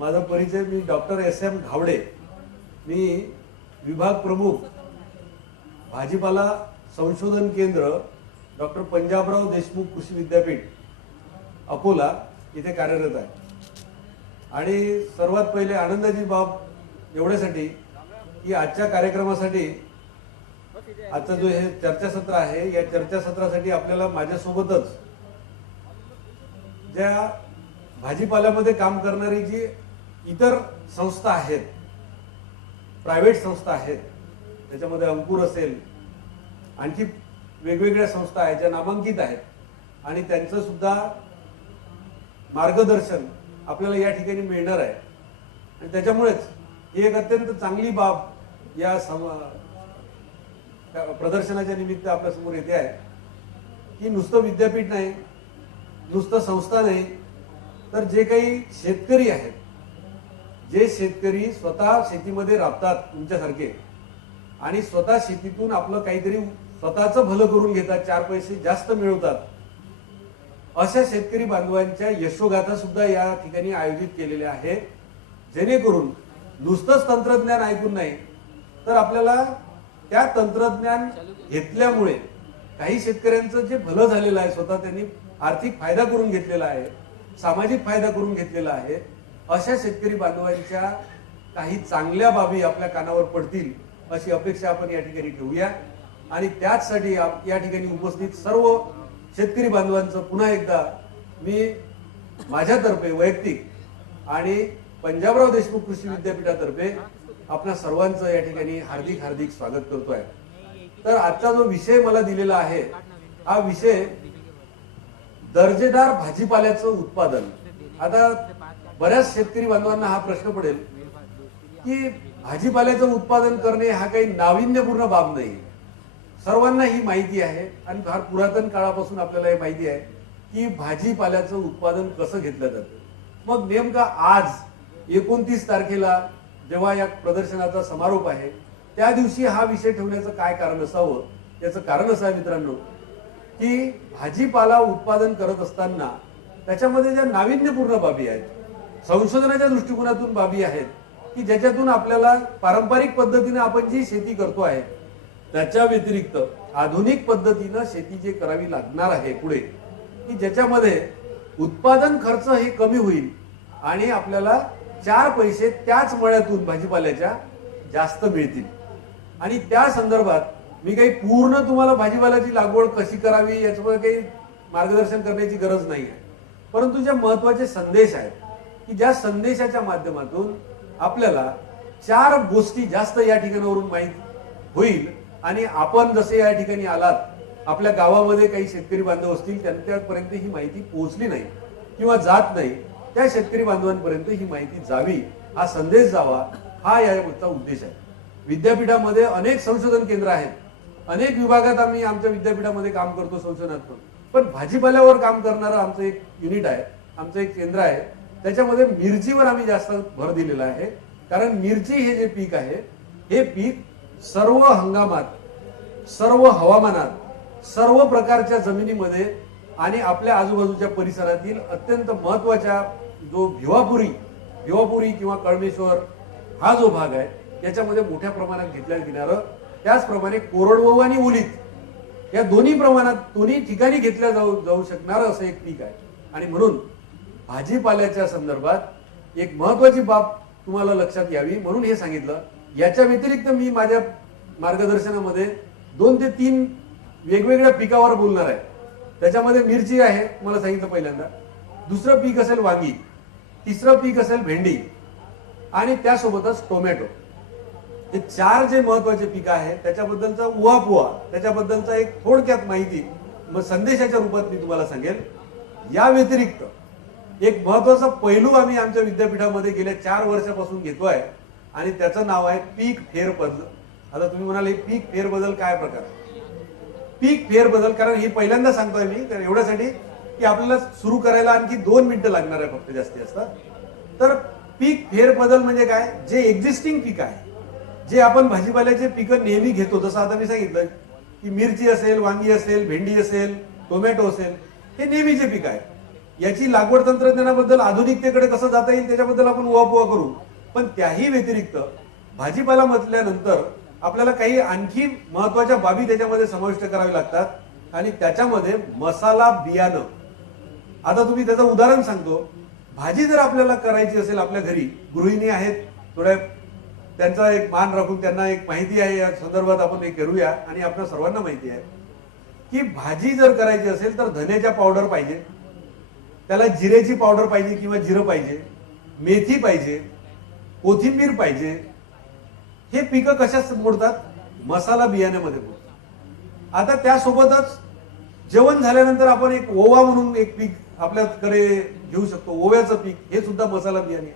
माझा परिचय, मी doctor SM. घावडे, मी विभाग प्रमुख भाजीपाला संशोधन केंद्र डॉक्टर पंजाबराव देशमुख कृषी विद्यापीठ अकोला इथे कार्यरत आहे। आणि सर्वात पहिले आनंदाची बाब एवढ्यासाठी की आजच्या कार्यक्रमासाठी आजचा जो हे चर्चासत्र आहे, या चर्चासत्रासाठी आपल्याला माझ्यासोबतच ज्या भाजीपाल्यामध्ये काम करणारी जी इतर संस्था आहेत, प्रायव्हेट संस्था आहेत, त्याच्यामध्ये अंकुर असेल, आणखी वेगवेगळ्या संस्था आहेत ज्या नामांकित आहेत, आणि त्यांचं सुद्धा मार्गदर्शन आपल्याला या ठिकाणी मिळणार आहे। आणि त्याच्यामुळेच ही एक अत्यंत चांगली बाब या प्रदर्शनाच्या निमित्त आपल्यासमोर येते आहे की नुसतं विद्यापीठ नाही, नुसतं संस्था नाही, तर जे काही शेतकरी आहेत, जे शेतकरी स्वतः शेतीमध्ये राबतात तुमच्यासारखे आणि स्वतः शेतीतून आपलं काहीतरी स्वतःचं भलं करून घेतात, 4 पैसे जास्त मिळवतात, अशा शेतकरी बांधवांच्या यशोगाथा सुद्धा या ठिकाणी आयोजित केलेल्या आहे, जेणेकरून नुसतंच तंत्रज्ञान ऐकून नाही तर आपल्याला त्या तंत्रज्ञान घेतल्यामुळे काही शेतकऱ्यांचं जे भलं झालेलं आहे, स्वतः त्यांनी आर्थिक फायदा करून घेतलेला आहे, सामाजिक फायदा करून घेतलेला आहे, अशा शेतकरी बांधवांच्या काही चांगल्या बाबी आपल्या कानावर पडतील अशी अपेक्षा आपण या ठिकाणी ठेवूया। आणि त्याचसाठी या ठिकाणी उपस्थित सर्व शेतकरी बांधवांचं पुन्हा एकदा मी माझ्यातर्फे वैयक्तिक आणि पंजाबराव देशमुख कृषी विद्यापीठातर्फे आपल्या सर्वांचं या ठिकाणी हार्दिक हार्दिक स्वागत करतोय। तर आजचा जो विषय मला दिलेला आहे, हा विषय दर्जेदार भाजीपाल्याचं उत्पादन। आता बऱ्याच शेतकरी बांधवांना हा प्रश्न पडेल की भाजीपाल्याचं उत्पादन करणे हा काही नाविन्यपूर्ण बाब नाही। सर्वांना ही माहिती आहे आणि फार पुरातन काळापासून आपल्याला हे माहिती आहे की भाजीपाल्याचं उत्पादन कसं घेतलं जातं। मग नेमका आज 29 तारखेला जेव्हा या प्रदर्शनाचा समारोप आहे, त्या दिवशी हा विषय ठेवण्याचं काय कारण असावं? याचं कारण असं आहे मित्रांनो की भाजीपाला उत्पादन करत असताना त्याच्यामध्ये ज्या नाविन्यपूर्ण बाबी आहेत, संशोधनाच्या दृष्टिकोनातून बाबी आहेत की ज्याच्यातून आपल्याला पारंपरिक पद्धतीने आपण जी शेती करतो आहे त्याच्या व्यतिरिक्त आधुनिक पद्धतीनं शेती जे करावी लागणार आहे पुढे, की ज्याच्यामध्ये उत्पादन खर्च हे कमी होईल आणि आपल्याला 4 पैसे त्याच मळ्यातून भाजीपाल्याच्या जास्त मिळतील। आणि त्या संदर्भात मी काही पूर्ण तुम्हाला भाजीपाल्याची लागवड कशी करावी याच्यामध्ये काही मार्गदर्शन करण्याची गरज नाही आहे, परंतु ज्या महत्वाचे संदेश आहेत की ज्या संदेशाच्या माध्यमातून आपल्याला 4 गोष्टी जास्त या ठिकाणावरून माहीत होईल। आणि आपण जसे या ठिकाणी आलात, आपल्या गावामध्ये काही शेतकरी बांधव असतील, त्यांच्यापर्यंत ही माहिती पोहोचली नाही किंवा जात नाही, त्या शेतकरी बांधवांपर्यंत ही माहिती जावी, हा संदेश जावा, हा याचा उद्देश आहे। विद्यापीठामध्ये अनेक संशोधन केंद्र आहेत, अनेक विभागात आम्ही आमच्या विद्यापीठामध्ये काम करतो संशोधनात, पण भाजीपाल्यावर काम करणारं आमचं एक युनिट आहे, आमचं एक केंद्र आहे, त्याच्यामध्ये मिरचीवर आम्ही जास्त भर दिलेला आहे। कारण मिरची हे जे पीक आहे, हे पीक सर्व हंगामात, सर्व हवामानात, सर्व प्रकारच्या जमिनीमध्ये आणि आपल्या आजूबाजूच्या परिसरातील अत्यंत महत्वाच्या जो भिवापुरी किंवा कळमेश्वर हा जो भाग आहे, याच्यामध्ये मोठ्या प्रमाणात घेतल्या गेणारं, त्याचप्रमाणे कोरडवाहू आणि ओलीत या दोन्ही ठिकाणी घेतल्या जाऊ शकणारं असं एक पीक आहे। आणि म्हणून भाजीपाल्याच्या संदर्भात एक महत्वाची बाब तुम्हाला लक्षात यावी म्हणून हे सांगितलं। याच्या व्यतिरिक्त मी माझ्या मार्गदर्शनामध्ये 2 ते 3 वेगवेगळ्या पिकावर बोलणार आहे। त्याच्यामध्ये मिरची आहे, तुम्हाला सांगितलं पहिल्यांदा, दुसरं पीक असेल वांगी, तिसरं पीक असेल भेंडी आणि त्यासोबतच टोमॅटो। हे 4 जे महत्वाचे पीक आहेत त्याच्याबद्दलचा उहापोहा, त्याच्याबद्दलचा एक थोडक्यात माहिती मग संदेशाच्या रूपात मी तुम्हाला सांगेल। या व्यतिरिक्त एक महत्वाचा पैलू आम्ही आमच्या विद्यापीठामध्ये गेल्या 4 वर्षापासून घेतोय आणि त्याचं नाव आहे पीक फेरबदल। आता तुम्ही म्हणाल हे पीक फेरबदल काय प्रकार? पीक फेरबदल, कारण हे पहिल्यांदा सांगतोय मी तर एवढ्यासाठी की आपल्याला सुरू करायला आणखी 2 मिनिटं लागणार आहे फक्त, जास्तीत जास्त। तर पीक फेरबदल म्हणजे काय? जे एक्झिस्टिंग पीक आहे, जे आपण भाजीपाल्याचे पिकं नेहमी घेतो, जसं आता मी सांगितलं की मिरची असेल, वांगी असेल, भेंडी असेल, टोमॅटो असेल, हे नेहमीचे पीक आहे। याची लागवड तंत्रज्ञानाबद्दल आधुनिकतेकडे कसं जाता येईल त्याच्याबद्दल आपण उहापोहा करू. पण त्याही व्यतिरिक्त भाजीपाला म्हटल्यानंतर आपल्याला काही आणखी महत्वाच्या बाबी त्याच्यामध्ये समाविष्ट करावी लागतात आणि त्याच्यामध्ये मसाला बियाणं. आता तुम्ही त्याचं उदाहरण सांगतो. भाजी जर आपल्याला करायची असेल, आपल्या घरी गृहिणी आहेत, थोड्या त्यांचा एक मान राखून त्यांना एक माहिती आहे या संदर्भात आपण एक करूया. आणि आपल्या सर्वांना माहिती आहे की भाजी जर करायची असेल तर धन्याच्या पावडर पाहिजे, त्याला जिरेची पावडर पाहिजे किंवा जिरं पाहिजे, मेथी पाहिजे, कोथिंबीर पाहिजे. हे पिकं कशात मोडतात? मसाला बियाण्यामध्ये मोडतात. आता त्यासोबतच जेवण झाल्यानंतर आपण एक ओवा म्हणून एक पीक आपल्याकडे घेऊ शकतो. ओव्याचं पीक हे सुद्धा मसाला बियाणे.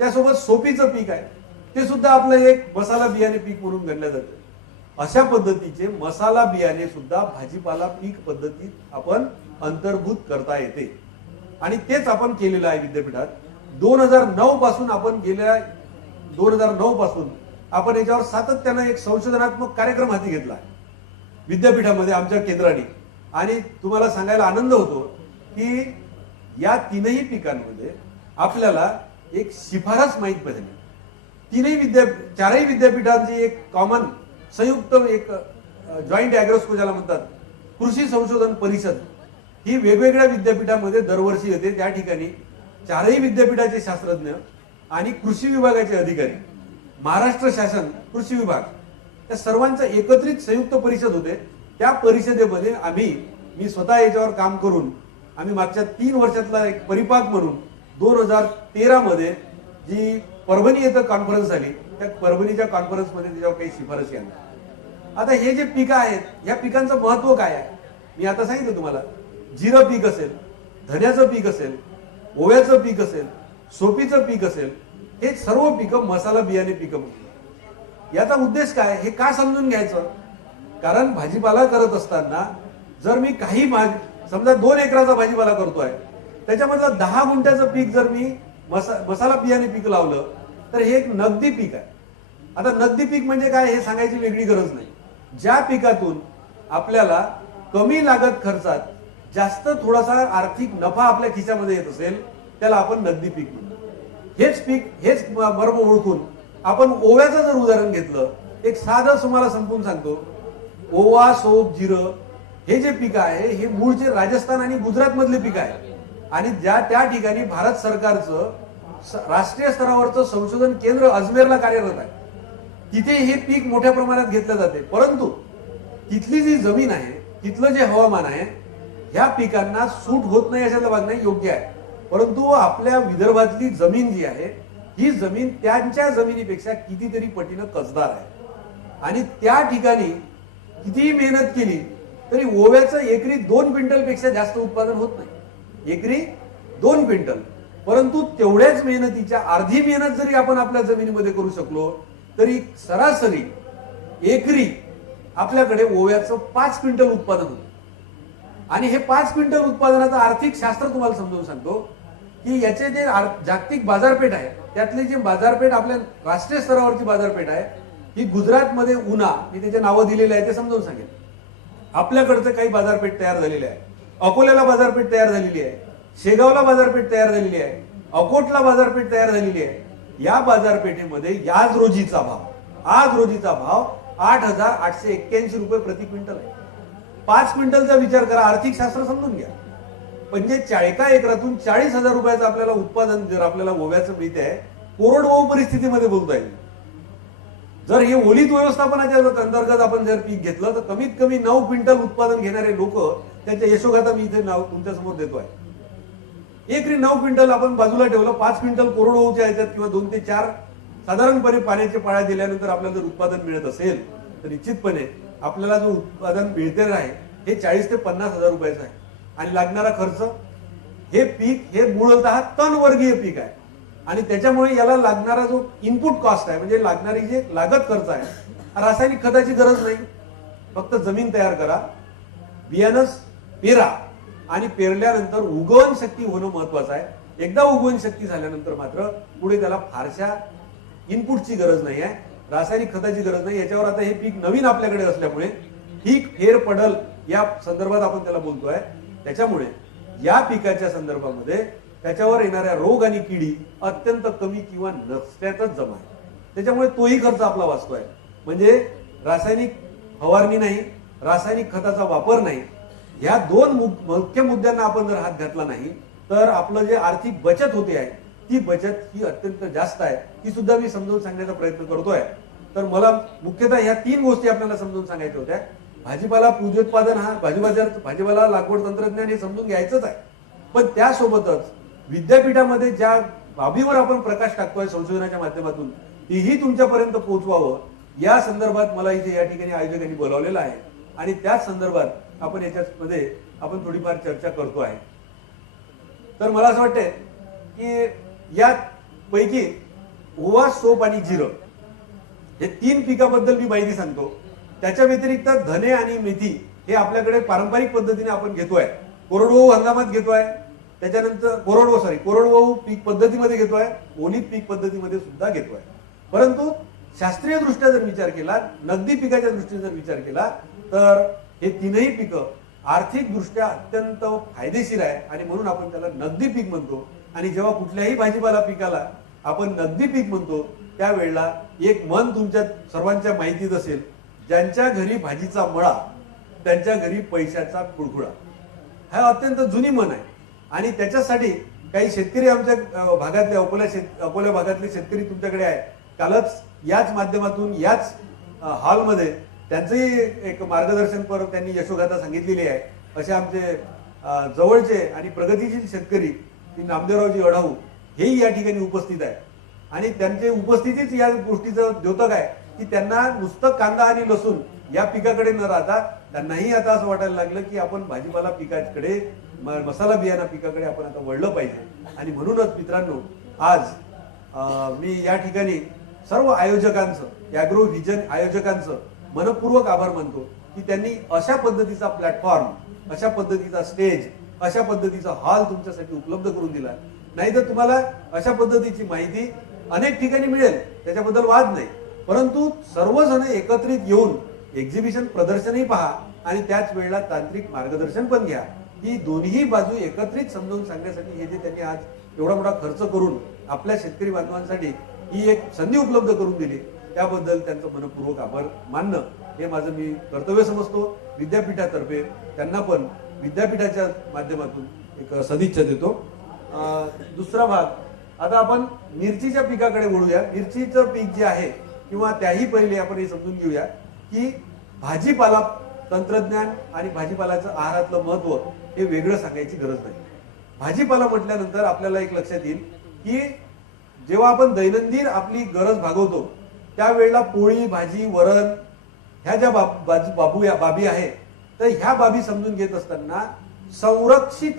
त्यासोबत सोपीचं पीक आहे, ते सुद्धा आपलं एक मसाला बियाणे पीक म्हणून गणलं जातं. अशा पद्धतीचे मसाला बियाणे सुद्धा भाजीपाला पीक पद्धतीत आपण अंतर्भूत करता येते आणि तेच आपण केलेलं आहे विद्यापीठात. 2009 पासून आपण गेल्या 2009 पासून आपण याच्यावर सातत्यानं एक संशोधनात्मक कार्यक्रम हाती घेतला आहे विद्यापीठामध्ये आमच्या केंद्राने. आणि तुम्हाला सांगायला आनंद होतो की या तीनही पिकांमध्ये आपल्याला एक शिफारस माहीत पडली. चारही विद्यापीठांची एक कॉमन संयुक्त एक जॉईंट ॲग्रोस्को ज्याला म्हणतात, कृषी संशोधन परिषद, ही वेगवेगळ्या विद्यापीठामध्ये दरवर्षी येते. त्या ठिकाणी चारही विद्यापीठाचे शास्त्रज्ञ आणि कृषी विभागाचे अधिकारी, महाराष्ट्र शासन कृषी विभाग, या सर्वांचा एकत्रित संयुक्त परिषद होते. त्या परिषदेमध्ये मी स्वतः याच्यावर काम करून आम्ही मागच्या 3 वर्षातला एक परिपाक म्हणून 2013 मध्ये जी परभणी येथे कॉन्फरन्स झाली, त्या परभणीच्या कॉन्फरन्समध्ये त्याच्यावर काही शिफारसी आणल्या. आता हे जे पिकं आहेत, या पिकांचं महत्व काय आहे मी आता सांगितलं तुम्हाला. जिरं पीक असेल, धन्याचं पीक असेल, ओव्याचं पीक असेल, सोपीचं पीक असेल, हे सर्व पिकं मसाला बियाणे पिकं म्हणतात. याचा उद्देश काय हे का समजून घ्यायचं? कारण भाजीपाला करत असताना जर मी काही समजा 2 एकराचा भाजीपाला करतोय, त्याच्यामधलं 10 गुंठ्याचं पीक जर मी मसाला बियाणे पीक लावलं तर हे एक नगदी पीक आहे. आता नगदी पीक म्हणजे काय हे सांगायची वेगळी गरज नाही. ज्या पिकातून आपल्याला कमी लागत खर्चात जास्त थोडासा आर्थिक नफा आपल्या खिशामध्ये येत असेल त्याला आपण नगदी पीक म्हणतो. हेच मर्म ओळखून आपण ओव्याचं जर उदाहरण घेतलं, एक साधं तुम्हाला संपून सांगतो. ओवा, सोप, जिरं हे जे पीक आहे हे मूळचे राजस्थान आणि गुजरात मधले पीक आहे आणि त्या ठिकाणी भारत सरकारचं राष्ट्रीय स्तरावरचं संशोधन केंद्र अजमेरला कार्यरत आहे. तिथे हे पीक मोठ्या प्रमाणात घेतलं जाते. परंतु तिथली जी जमीन आहे, तिथलं जे हवामान आहे, ह्या पिकांना सूट होत नाही अशातला भाग नाही, योग्य आहे. परंतु आपल्या विदर्भातली जमीन जी आहे ही जमीन त्यांच्या जमिनीपेक्षा कितीतरी पटीनं कसदार आहे आणि त्या ठिकाणी कितीही मेहनत केली तरी ओव्याचं एकरी 2 क्विंटल पेक्षा जास्त उत्पादन होत नाही. एकरी 2 क्विंटल. परंतु तेवढ्याच मेहनतीच्या अर्धी मेहनत जरी आपण आपल्या जमिनीमध्ये करू शकलो तरी सरासरी एकरी आपल्याकडे ओव्याचं 5 क्विंटल उत्पादन होतं. आणि हे 5 क्विंटल उत्पादनाचं आर्थिक शास्त्र तुम्हाला समजावून सांगतो की याचे जे जागतिक बाजारपेठ आहे, त्यातली जी बाजारपेठ आपल्या राष्ट्रीय स्तरावरची बाजारपेठ आहे, ही गुजरातमध्ये उना, मी त्याचे नावं दिलेले आहे ते समजावून सांगेन. आपल्याकडचं काही बाजारपेठ तयार झालेली आहे, अकोल्याला बाजारपेठ तयार झालेली आहे, शेगावला बाजारपेठ तयार झालेली आहे, अकोटला बाजारपेठ तयार झालेली आहे. या बाजारपेठेमध्ये आज रोजीचा भाव 8,881 रुपये प्रति क्विंटल आहे. 5 क्विंटलचा विचार करा, आर्थिक शास्त्र समजून घ्या. म्हणजे एका एकरातून 40,000 रुपयाचं आपल्याला उत्पादन जर आपल्याला ओव्याचं मिळते आहे, कोरडवाहू परिस्थितीमध्ये बोलता येईल. जर हे ओलीत व्यवस्थापनाच्या अंतर्गत आपण जर पीक घेतलं तर कमीत कमी 9 क्विंटल उत्पादन घेणारे लोक त्यांच्या यशोगाथा मी इथे नाव तुमच्या समोर देतोय. एकरी 9 क्विंटल आपण बाजूला ठेवलं, 5 क्विंटल कोरडवाहूच्या ह्याच्यात किंवा 2 ते 4 साधारणपणे पाण्याचे पाळ्या दिल्यानंतर आपल्याला जर उत्पादन मिळत असेल तर निश्चितपणे आपल्याला जो उत्पादन मिळते आहे हे 40,000 ते 50,000 रुपयाचं आहे. आणि लागणारा खर्च, हे पीक हे मूळतः तण वर्गीय पीक आहे आणि त्याच्यामुळे याला लागणारा जो इनपुट कॉस्ट आहे, म्हणजे लागणारी जे लागत खर्च आहे, रासायनिक खताची गरज नाही. फक्त जमीन तयार करा, बियाणं पेरा आणि पेरल्यानंतर उगवण शक्ती होणं महत्वाचं आहे. एकदा उगवण शक्ती झाल्यानंतर मात्र पुढे त्याला फारशा इनपुटची गरज नाही आहे, रासायनिक खताची गरज नाही. याच्यावर आता हे पीक नवीन आपल्याकडे असल्यामुळे पीक फेर पडल या संदर्भात आपण त्याला बोलतोय. त्याच्यामुळे या पिकाच्या संदर्भामध्ये त्याच्यावर येणाऱ्या रोग आणि किडी अत्यंत कमी किंवा नसल्यातच जमा आहे. त्याच्यामुळे तोही खर्च आपला वाचतोय. म्हणजे रासायनिक फवारणी नाही, रासायनिक खताचा वापर नाही, या दोन मुख्य मुद्द्यांना आपण जर हात घातला नाही तर आपलं जे आर्थिक बचत होते आहे ती बचत ही अत्यंत जास्त आहे. ती सुद्धा मी समजावून सांगण्याचा प्रयत्न करतोय. तर मला मुख्यतः ह्या 3 गोष्टी आपल्याला समजून सांगायच्या होत्या. भाजीपाला पूजोत्पादन हा भाजीपाला लागवड तंत्रज्ञान हे समजून घ्यायचंच आहे, पण त्यासोबतच विद्यापीठामध्ये ज्या बाबीवर आपण प्रकाश टाकतोय संशोधनाच्या माध्यमातून तीही तुमच्यापर्यंत पोहोचवावं या संदर्भात मला इथे या ठिकाणी आयोजकांनी बोलावलेलं आहे आणि त्याच संदर्भात आपण याच्यामध्ये आपण थोडीफार चर्चा करतो आहे. तर मला असं वाटतंय की या पैकी ओवा, सोप आणि जिरं हे 3 पिकाबद्दल मी माहिती सांगतो. त्याच्या व्यतिरिक्त धने आणि मेथी हे आपल्याकडे पारंपरिक पद्धतीने आपण घेतोय. कोरडवाहू हंगामात घेतोय, त्याच्यानंतर कोरडवाहू पीक पद्धतीमध्ये घेतोय, ओलीत पीक पद्धतीमध्ये सुद्धा घेतोय. परंतु शास्त्रीय दृष्ट्या जर विचार केला, नगदी पिकाच्या दृष्टीने जर विचार केला तर हे 3ही पिकं आर्थिक दृष्ट्या अत्यंत फायदेशीर आहे आणि म्हणून आपण त्याला नगदी पीक म्हणतो. आणि जेव्हा कुठल्याही भाजीपाला पिकाला आपण नगदी पीक म्हणतो त्यावेळेला एक मन तुमच्या सर्वांच्या माहितीत असेल, ज्यांच्या घरी भाजीचा मळा त्यांच्या घरी पैशाचा कुळकुळा. हा अत्यंत जुनी मन आहे आणि त्याच्यासाठी काही शेतकरी आमच्या भागातले अकोला भागातले शेतकरी तुमच्याकडे आहे. कालच याच माध्यमातून याच हॉलमध्ये त्यांचंही एक मार्गदर्शनपर त्यांनी यशोगाथा सांगितलेली आहे. असे आमचे जवळचे आणि प्रगतीशील शेतकरी नामदेवरावजी अढाऊ हेही या ठिकाणी उपस्थित आहे आणि त्यांची उपस्थितीच या गोष्टीचं द्योतक आहे की त्यांना नुसतं कांदा आणि लसूण या पिकाकडे न राहता त्यांनाही आता असं वाटायला लागलं की आपण भाजीपाला पिकाकडे, मसाला बियाणा पिकाकडे आपण आता वळलं पाहिजे. आणि मित्रांनो, आज मी या ठिकाणी सर्व आयोजकांचं, ॲग्रो व्हिजन आयोजकांचं मनपूर्वक आभार मानतो की त्यांनी अशा पद्धतीचा प्लॅटफॉर्म, अशा पद्धतीचा स्टेज, अशा पद्धतीचा हॉल तुमच्यासाठी उपलब्ध करून दिला. नाहीतर तुम्हाला अशा पद्धतीची माहिती अनेक ठिकाणी मिळेल, त्याच्याबद्दल वाद नाही, परंतु सर्वजण एकत्रित येऊन एक्झिबिशन प्रदर्शनही पहा आणि त्याच वेळेला तांत्रिक मार्गदर्शन पण घ्या. ही दोन्ही बाजू एकत्रित समजावून सांगण्यासाठी हे जे त्यांनी आज एवढा मोठा खर्च करून आपल्या शेतकरी बांधवांसाठी ही एक संधी उपलब्ध करून दिली, त्याबद्दल त्यांचं मनपूर्वक आभार मानणं हे माझं मी कर्तव्य समजतो. विद्यापीठातर्फे त्यांना पण विद्यापीठाच्या माध्यमातून एक सदिच्छा देतो. दुसरा भाग, आता आपण मिरचीच्या पिकाकडे वळूया. मिरचीचं पीक जे आहे किंवा त्याही पहिले आपण हे समजून घेऊया की भाजीपाला तंत्रज्ञान आणि भाजीपाल्याचं आहारातलं महत्व हे वेगळं सांगायची गरज नाही. भाजीपाला म्हटल्यानंतर आपल्याला एक लक्षात येईल की जेव्हा आपण दैनंदिन आपली गरज भागवतो त्यावेळेला पोळी, भाजी, वरण ह्या ज्या बाबी आहेत, तर ह्या बाबी समजून घेत असताना संरक्षित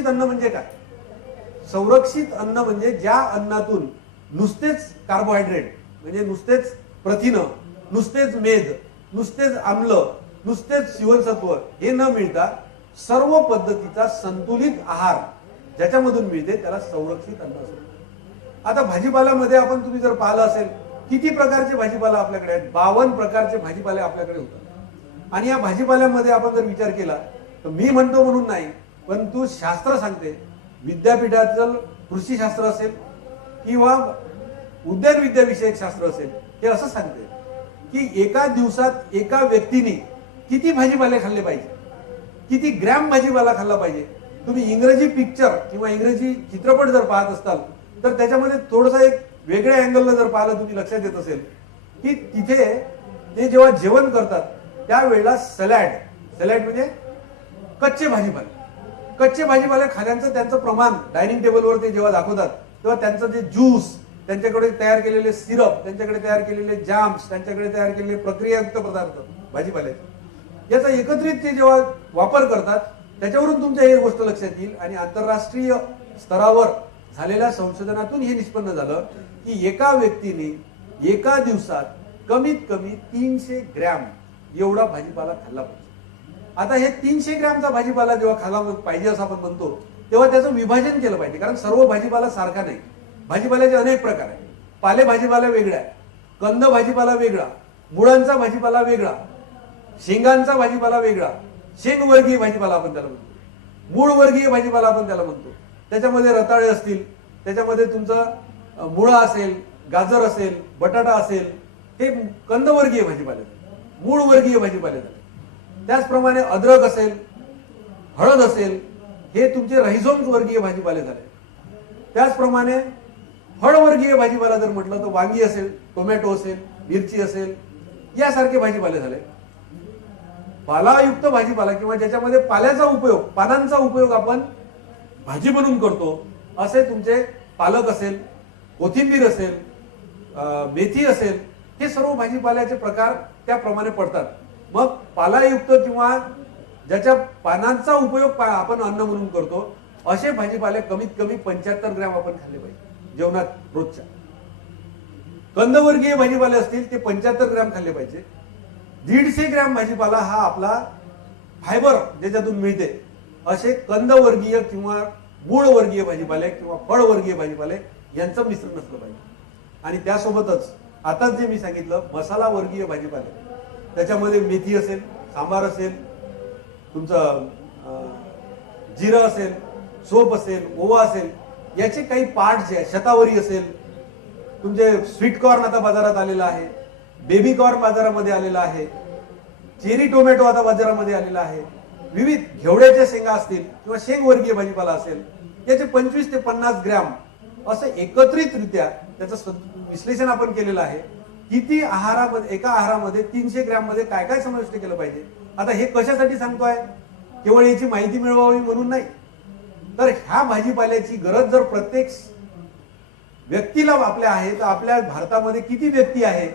अन्न म्हणजे काय? संरक्षित अन्न म्हणजे ज्या अन्नातून नुसतेच कार्बोहायड्रेट म्हणजे नुसतेच प्रथिनं, नुसतेच मेद, नुसतेच आम्ल, नुसतेच जीवनसत्व हे न मिळता सर्व पद्धतीचा संतुलित आहार ज्याच्यामधून मिळते त्याला संरक्षित अन्न असतं. आता भाजीपाल्यामध्ये आपण तुम्ही जर पाहिलं असेल किती प्रकारचे भाजीपाला आपल्याकडे आहेत, 52 प्रकारचे भाजीपाले आपल्याकडे होतात. आणि या भाजीपाल्यामध्ये आपण जर विचार केला तर मी म्हणतो म्हणून नाही, परंतु शास्त्र सांगते, विद्यापीठाचं कृषीशास्त्र असेल किंवा उद्यान विद्याविषयक शास्त्र असेल, हे असं सांगते की एका दिवसात एका व्यक्तीने किती भाजीपाले खाल्ले पाहिजे, किती ग्रॅम भाजीपाला खाल्ला पाहिजे. तुम्ही इंग्रजी पिक्चर किंवा इंग्रजी चित्रपट जर पाहत असताल तर त्याच्यामध्ये थोडंसं एक वेगळ्या अँगलला जर पाहिलं तुम्ही लक्षात येत असेल की तिथे ते जेव्हा जेवण करतात त्यावेळेला सॅलॅड म्हणजे कच्चे भाजीपाले खाण्याचं त्यांचं प्रमाण डायनिंग टेबलवर ते जेव्हा दाखवतात तेव्हा त्यांचं जे ज्यूस, त्यांच्याकडे तयार केलेले सिरप, त्यांच्याकडे तयार केलेले जॅम्स, त्यांच्याकडे तयार केलेले प्रक्रियायुक्त पदार्थ भाजीपाल्याचे, याचा एकत्रित ते जेव्हा वापर करतात त्याच्यावरून तुमच्या ही गोष्ट लक्षात येईल. आणि आंतरराष्ट्रीय स्तरावर झालेल्या संशोधनातून हे निष्पन्न झालं की एका व्यक्तीने एका दिवसात कमीत कमी 300 ग्रॅम एवढा भाजीपाला खाल्ला पाहिजे. आता हे 300 ग्रॅमचा भाजीपाला जेव्हा खाल्ला पाहिजे असं आपण म्हणतो तेव्हा त्याचं विभाजन केलं पाहिजे, कारण सर्व भाजीपाला सारखा नाही. भाजीपाल्याचे अनेक प्रकार आहेत. पाले भाजीपाला वेगळा आहे, कंद भाजीपाला वेगळा, मुळांचा भाजीपाला वेगळा, शेंगांचा भाजीपाला वेगळा, शेंगवर्गीय भाजीपाला आपण त्याला म्हणतो. मूळ वर्गीय भाजीपाला आपण त्याला म्हणतो. त्याच्यामध्ये रताळे असतील, त्याच्यामध्ये तुमचं मुळा असेल, गाजर असेल, बटाटा असेल, हे कंदवर्गीय भाजीपाले, मूळ वर्गीय भाजीपाले झाले. त्याचप्रमाणे अद्रक असेल, हळद असेल, हे तुमचे राहिझोम वर्गीय भाजीपाले झाले. त्याचप्रमाणे फळवर्गीय भाजीपाला जर म्हटलं तर वांगी असेल, टोमॅटो असेल, मिरची असेल, यासारखे भाजीपाले झाले. पालायुक्त भाजीपाला किंवा ज्याच्यामध्ये पाल्याचा उपयोग, पानांचा उपयोग आपण भाजी बनवून करतो, असे तुमचे पालक असेल, कोथिंबीर असेल, मेथी असेल, हे सर्व भाजीपाल्याचे प्रकार त्याप्रमाणे पडतात. मग पालायुक्त किंवा ज्याच्या पानांचा उपयोग आपण अन्न म्हणून करतो, असे भाजीपाले कमीत कमी 75 ग्रॅम आपण खाल्ले पाहिजे जेवणात रोजच्या. कंदवर्गीय भाजीपाले असतील ते 75 ग्रॅम खाल्ले पाहिजे. 150 ग्रॅम भाजीपाला हा आपला फायबर ज्याच्यातून मिळते, असे कंदवर्गीय किंवा मूळवर्गीय भाजीपाले किंवा फळवर्गीय भाजीपाले यांचं मिश्रण असलं पाहिजे. आणि त्यासोबतच आता जे मी सांगितलं मसाला वर्गीय भाजीपाले, त्याच्यामध्ये मेथी असेल, सांबार असेल, तुमचं जिरं असेल, सोप असेल, ओवा असेल, याचे काही पार्ट जे आहे, शतावरी असेल, तुमचे स्वीट कॉर्न आता बाजारात आलेला आहे, बेबी कॉर्न बाजारामध्ये आलेला आहे, चेरी टोमॅटो आता बाजारामध्ये आलेला आहे, विविध घेवड्याच्या शेंगा असतील किंवा शेंगवर्गीय भाजीपाला असेल, याचे 25 ते 50 ग्रॅम असं एकत्रितरित्या त्याचं विश्लेषण आपण केलेलं आहे. किती आहारामध्ये, एका आहारामध्ये 300 ग्रॅम मध्ये काय काय समाविष्ट केलं पाहिजे. आता हे कशासाठी सांगतोय, केवळ याची माहिती मिळवावी म्हणून नाही, तर ह्या भाजीपाल्याची गरज जर प्रत्येक व्यक्तीला आपल्या आहे, तर आपल्या भारतामध्ये किती व्यक्ती आहे,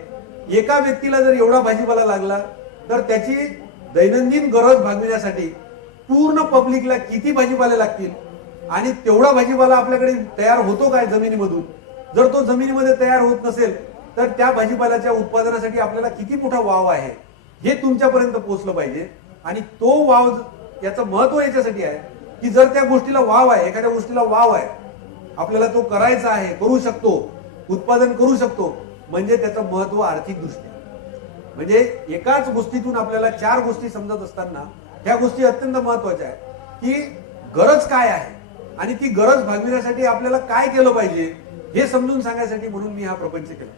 एका व्यक्तीला जर एवढा भाजीपाला लागला तर त्याची दैनंदिन गरज भागविण्यासाठी पूर्ण पब्लिकला किती भाजीपाले लागतील, आणि तेवढा भाजीपाला आपल्याकडे तयार होतो काय जमिनीमधून. जर तो जमिनीमध्ये तयार होत नसेल तर त्या भाजीपाल्याच्या उत्पादनासाठी आपल्याला किती मोठा वाव आहे हे तुमच्यापर्यंत पोहोचलं पाहिजे. आणि तो वाव, याचं महत्व याच्यासाठी आहे की जर त्या गोष्टीला वाव आहे, एखाद्या गोष्टीला वाव आहे, आपल्याला तो करायचा आहे, करू शकतो, उत्पादन करू शकतो, म्हणजे त्याचं महत्व आर्थिक दृष्ट्या. म्हणजे एकाच गोष्टीतून आपल्याला 4 गोष्टी समजत असताना ह्या गोष्टी अत्यंत महत्वाच्या आहेत की गरज काय आहे आणि ती गरज भागविण्यासाठी आपल्याला काय केलं पाहिजे हे समजून सांगण्यासाठी म्हणून मी हा प्रपंच केला.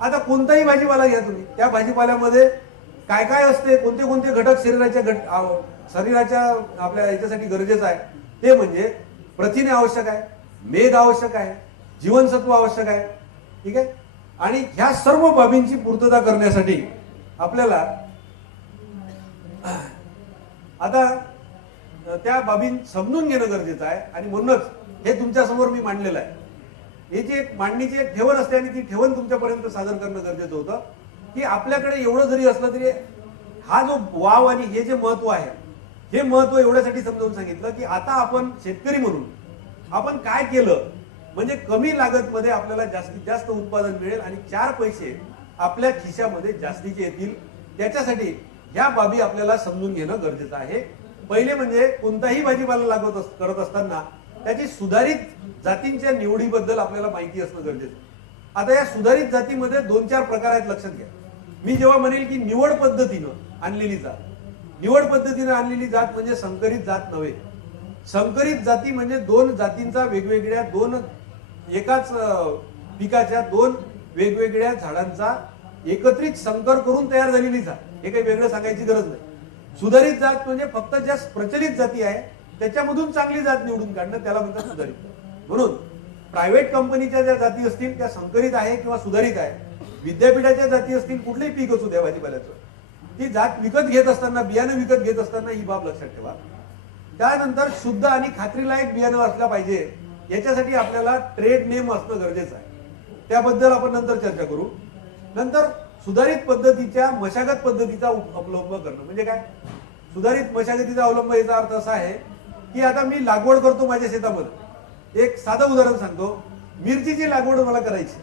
आता कोणताही भाजीपाला घ्या तुम्ही, त्या भाजीपाल्यामध्ये काय काय असते, कोणते कोणते घटक शरीराच्या आपल्या याच्यासाठी गरजेचं आहे, ते म्हणजे प्रथिने आवश्यक आहे, मेद आवश्यक आहे, जीवनसत्व आवश्यक आहे, ठीक आहे. आणि ह्या सर्व बाबींची पूर्तता करण्यासाठी आपल्याला आता त्या बाबी समजून घेणं गरजेचं आहे. आणि म्हणूनच हे तुमच्या समोर मी मांडलेलं आहे. याची एक मांडणीची एक ठेवण असते आणि ती ठेवण तुमच्यापर्यंत सादर करणं गरजेचं होतं की आपल्याकडे एवढं जरी असलं तरी हा जो वाव आणि हे जे महत्व आहे, हे महत्व एवढ्यासाठी समजावून सांगितलं की आता आपण शेतकरी म्हणून आपण काय केलं म्हणजे कमी लागत मध्ये आपल्याला जास्तीत जास्त उत्पादन मिळेल आणि 4 पैसे आपल्या खिशामध्ये जास्तीचे येतील. त्याच्यासाठी ह्या बाबी आपल्याला समजून घेणं गरजेचं आहे. पहिले म्हणजे कोणताही भाजीपाला करत असताना त्याची सुधारित जातींच्या निवडीबद्दल आपल्याला माहिती असणं गरजेचं. आता या सुधारित जातीमध्ये 2-4 प्रकार आहेत, लक्षात घ्या. मी जेव्हा म्हणेल की निवड पद्धतीनं आणलेली जात, निवड पद्धतीनं आणलेली जात म्हणजे संकरित जात नव्हे. संकरित जाती म्हणजे 2 जातींचा वेगवेगळ्या, 2 एकाच पिकाच्या 2 वेगवेगळ्या झाडांचा एकत्रित संकर करून तयार झालेली जात. हे काही वेगळं सांगायची गरज नाही. सुधारित जात म्हणजे फक्त ज्या प्रचलित जाती आहे त्याच्यामधून चांगली जात निवडून काढणं, त्याला म्हणतात सुधारित. म्हणून प्रायव्हेट कंपनीच्या ज्या जाती असतील त्या संकरित आहे किंवा सुधारित आहे, विद्यापीठाच्या जाती असतील, कुठलेही पीक असू द्या भाजीपाल्याचं, ती जात विकत घेत असताना, बियाणं विकत घेत असताना ही बाब लक्षात ठेवा. त्यानंतर शुद्ध आणि खात्रीलायक बियाणं असलं पाहिजे, याच्यासाठी आपल्याला ट्रेड नेम असणं गरजेचं आहे. त्याबद्दल आपण नंतर चर्चा करू. नंतर सुधारित पद्धतीच्या मशागत पद्धतीचा अवलंब करणं म्हणजे काय. सुधारित मशागतीचा अवलंब याचा अर्थ असा आहे की आता मी लागवड करतो माझ्या शेतामध्ये. एक साधं उदाहरण सांगतो. मिरचीची लागवड मला करायची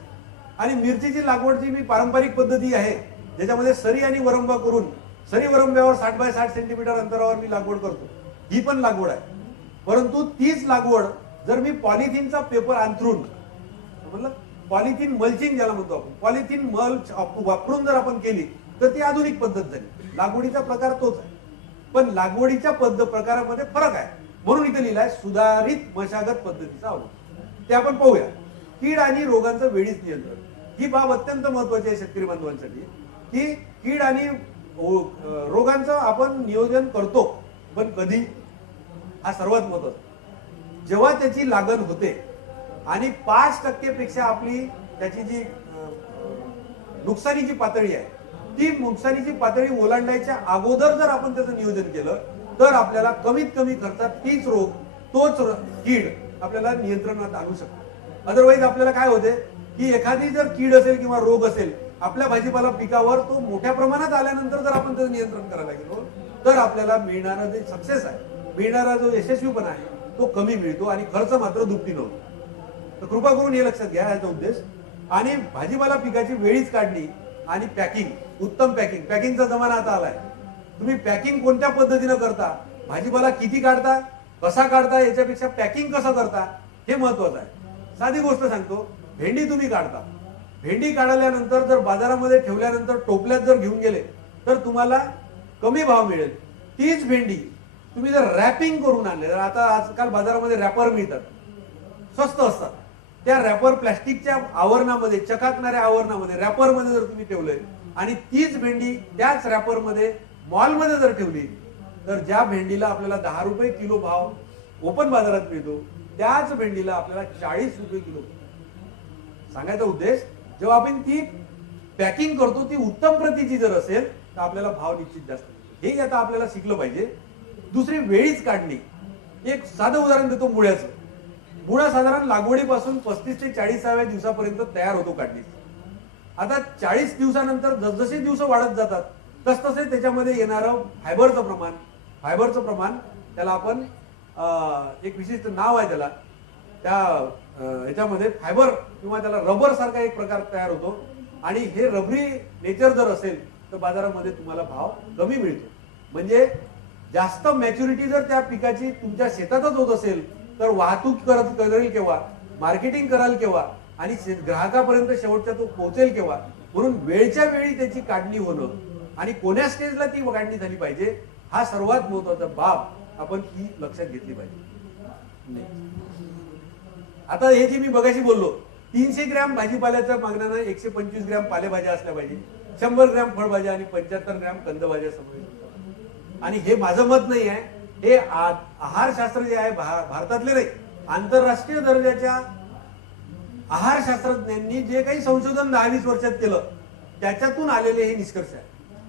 आणि मिरचीची लागवडची मी पारंपरिक पद्धती आहे ज्याच्यामध्ये सरी आणि वरंबा करून, सरी वरंब्यावर 60 बाय 60 सेंटीमीटर अंतरावर मी लागवड करतो. ही पण लागवड आहे. परंतु तीच लागवड जर मी पॉलिथिनचा पेपर अंथरून, मतलब पॉलिथिन मल्चिंग ज्याला म्हणतो आपण, पॉलिथिन मल्च वापरून जर आपण केली तर ती आधुनिक पद्धत झाली. लागवडीचा प्रकार तोच आहे, पण लागवडीच्या प्रकारामध्ये फरक आहे. म्हणून इथे लिहिलाय सुधारित मशागत पद्धतीचा अवलंब. ते आपण पाहूया. कीड आणि रोगांचं वेळीच नियंत्रण, ही बाब अत्यंत महत्वाची आहे शेतकरी बांधवांसाठी, की कीड आणि रोगांचं आपण नियोजन करतो, पण कधी, हा सर्वात महत्वाचा. जेव्हा त्याची लागण होते आणि 5% पेक्षा आपली त्याची जी नुकसानीची पातळी आहे, ती नुकसानीची पातळी ओलांडायच्या अगोदर जर आपण त्याचं नियोजन केलं तर आपल्याला कमीत कमी खर्चात तीच रोग, तोच कीड आपल्याला नियंत्रणात आणू शकतो. अदरवाईज आपल्याला काय होते की एखादी जर कीड असेल किंवा रोग असेल आपल्या भाजीपाला पिकावर, तो मोठ्या प्रमाणात आल्यानंतर जर आपण त्याचं नियंत्रण करायला गेलो तर आपल्याला मिळणारा जे सक्सेस आहे, मिळणारा जो यशस्वीपणा आहे तो कमी मिळतो आणि खर्च मात्र दुपटीने होतो. तर कृपा करून हे लक्षात घ्या याचा उद्देश. आणि भाजीपाला पिकाची वेळीच काढणी आणि पॅकिंग, उत्तम पॅकिंग, पॅकिंगचा जमाना आता आलाय. तुम्ही पॅकिंग कोणत्या पद्धतीने करता, भाजीपाला किती काढता, कसा काढता, याच्यापेक्षा पॅकिंग कसं करता हे महत्वाचं आहे. साधी गोष्ट सांगतो, भेंडी तुम्ही काढता, भेंडी काढल्यानंतर जर बाजारामध्ये ठेवल्यानंतर टोपल्यात जर घेऊन गेले तर तुम्हाला कमी भाव मिळेल. तीच भेंडी तुम्ही जर रॅपिंग करून आणले, तर आता आजकाल बाजारामध्ये रॅपर मिळतात, स्वस्त असतात, त्या रॅपर प्लास्टिकच्या आवरणामध्ये, चकाकणाऱ्या आवरणामध्ये, रॅपरमध्ये जर तुम्ही ठेवले आणि तीच भेंडी त्याच रॅपरमध्ये मॉलमध्ये जर ठेवली तर ज्या भेंडीला आपल्याला 10 रुपये किलो भाव ओपन बाजारात मिळतो त्याच भेंडीला आपल्याला 40 रुपये किलो. सांगायचा उद्देश, जेव्हा आपण ती पॅकिंग करतो ती उत्तम प्रतीची जर असेल तर आपल्याला भाव निश्चित जास्त मिळतो. हे आता आपल्याला शिकलं पाहिजे. दुसरी वेळीच काढणी. एक साधं उदाहरण देतो मुळ्याचं. मुळा साधारण लागवडीपासून 35 ते 40व्या दिवसापर्यंत तयार होतो काढणी. आता 40 दिवसानंतर जसजसे दिवस वाढत जातात तसतसे त्याच्यामध्ये येणारं फायबरचं प्रमाण त्याला आपण एक विशिष्ट नाव आहे त्याला, त्या ह्याच्यामध्ये फायबर किंवा त्याला रबर सारखा एक प्रकार तयार होतो आणि हे रबरी नेचर जर असेल तर बाजारामध्ये तुम्हाला भाव कमी मिळतो. म्हणजे जास्त मॅच्युरिटी जर त्या पिकाची तुमच्या शेतातच होत असेल तर वाहतूक करेल केव्हा, मार्केटिंग कराल केव्हा आणि ग्राहकापर्यंत शेवटच्या तो पोहोचेल केव्हा. म्हणून वेळच्या वेळी त्याची काढणी होणं आणि कोण्या स्टेजला ती काढणी झाली पाहिजे हा सर्वात महत्वाचा बाब आपण ही लक्षात घेतली पाहिजे. आता हे जे मी बघाशी बोललो, 300 ग्रॅम भाजीपाल्याच्या मागण्यानं 125 ग्रॅम पालेभाज्या असल्या पाहिजे, 100 ग्रॅम फळभाज्या आणि 75 ग्रॅम कंदभाज्या समावेश. आणि हे माझं मत नाही आहे, हे आहारशास्त्र जे आहे भारतातले नाही, आंतरराष्ट्रीय दर्जाच्या आहारशास्त्रज्ञांनी जे काही संशोधन 10-20 वर्षात केलं त्याच्यातून आलेले हे निष्कर्ष आहे.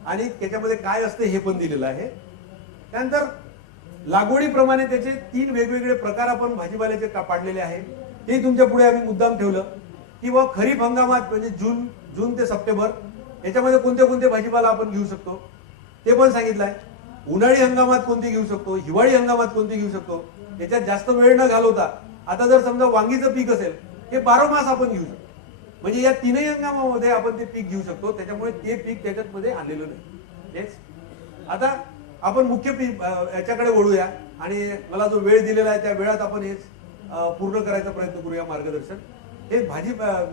आणि त्याच्यामध्ये काय असते हे पण दिलेलं आहे. त्यानंतर लागवडीप्रमाणे त्याचे 3 वेगवेगळे प्रकार आपण भाजीपाल्याचे पाडलेले आहे. ते तुमच्या पुढे आम्ही मुद्दाम ठेवलं की खरीप हंगामात म्हणजे जून ते सप्टेंबर याच्यामध्ये कोणते कोणते भाजीपाला आपण घेऊ शकतो ते पण सांगितलं आहे. उन्हाळी हंगामात कोणती घेऊ शकतो, हिवाळी हंगामात कोणती घेऊ शकतो, याच्यात जास्त वेळ न घालवता आता जर समजा वांगीचं पीक असेल हे 12 मास आपण घेऊ शकतो. म्हणजे या 3ही हंगामामध्ये आपण ते पीक घेऊ शकतो. त्याच्यामुळे ते पीक त्याच्यात मध्ये आलेलं नाही. तेच आता आपण मुख्य पीक याच्याकडे वळूया आणि मला जो वेळ दिलेला आहे त्या वेळात आपण हेच पूर्ण करायचा प्रयत्न करूया. मार्गदर्शन हे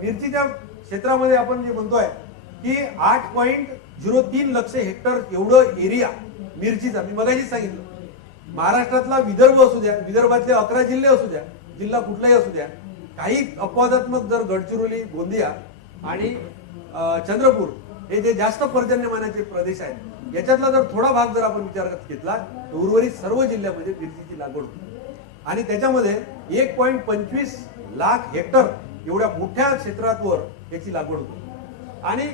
मिरचीच्या क्षेत्रामध्ये आपण जे म्हणतोय की 8.03 लक्ष हेक्टर एवढं एरिया मिरचीचा, मी मगाशीच सांगितलं, महाराष्ट्रातला विदर्भ असू द्या, विदर्भातले 11 जिल्हे असू द्या, जिल्हा कुठलाही असू द्या, काही अपवादात्मक जर गडचिरोली, गोंदिया आणि चंद्रपूर हे जे जास्त पर्जन्यमानाचे प्रदेश आहेत याच्यातला जर थोडा भाग जर आपण विचारात घेतला तर उर्वरित सर्व जिल्ह्यामध्ये मिरचीची लागवड होते. आणि त्याच्यामध्ये 1.25 लाख हेक्टर एवढ्या मोठ्या क्षेत्रावर याची लागवड होते. आणि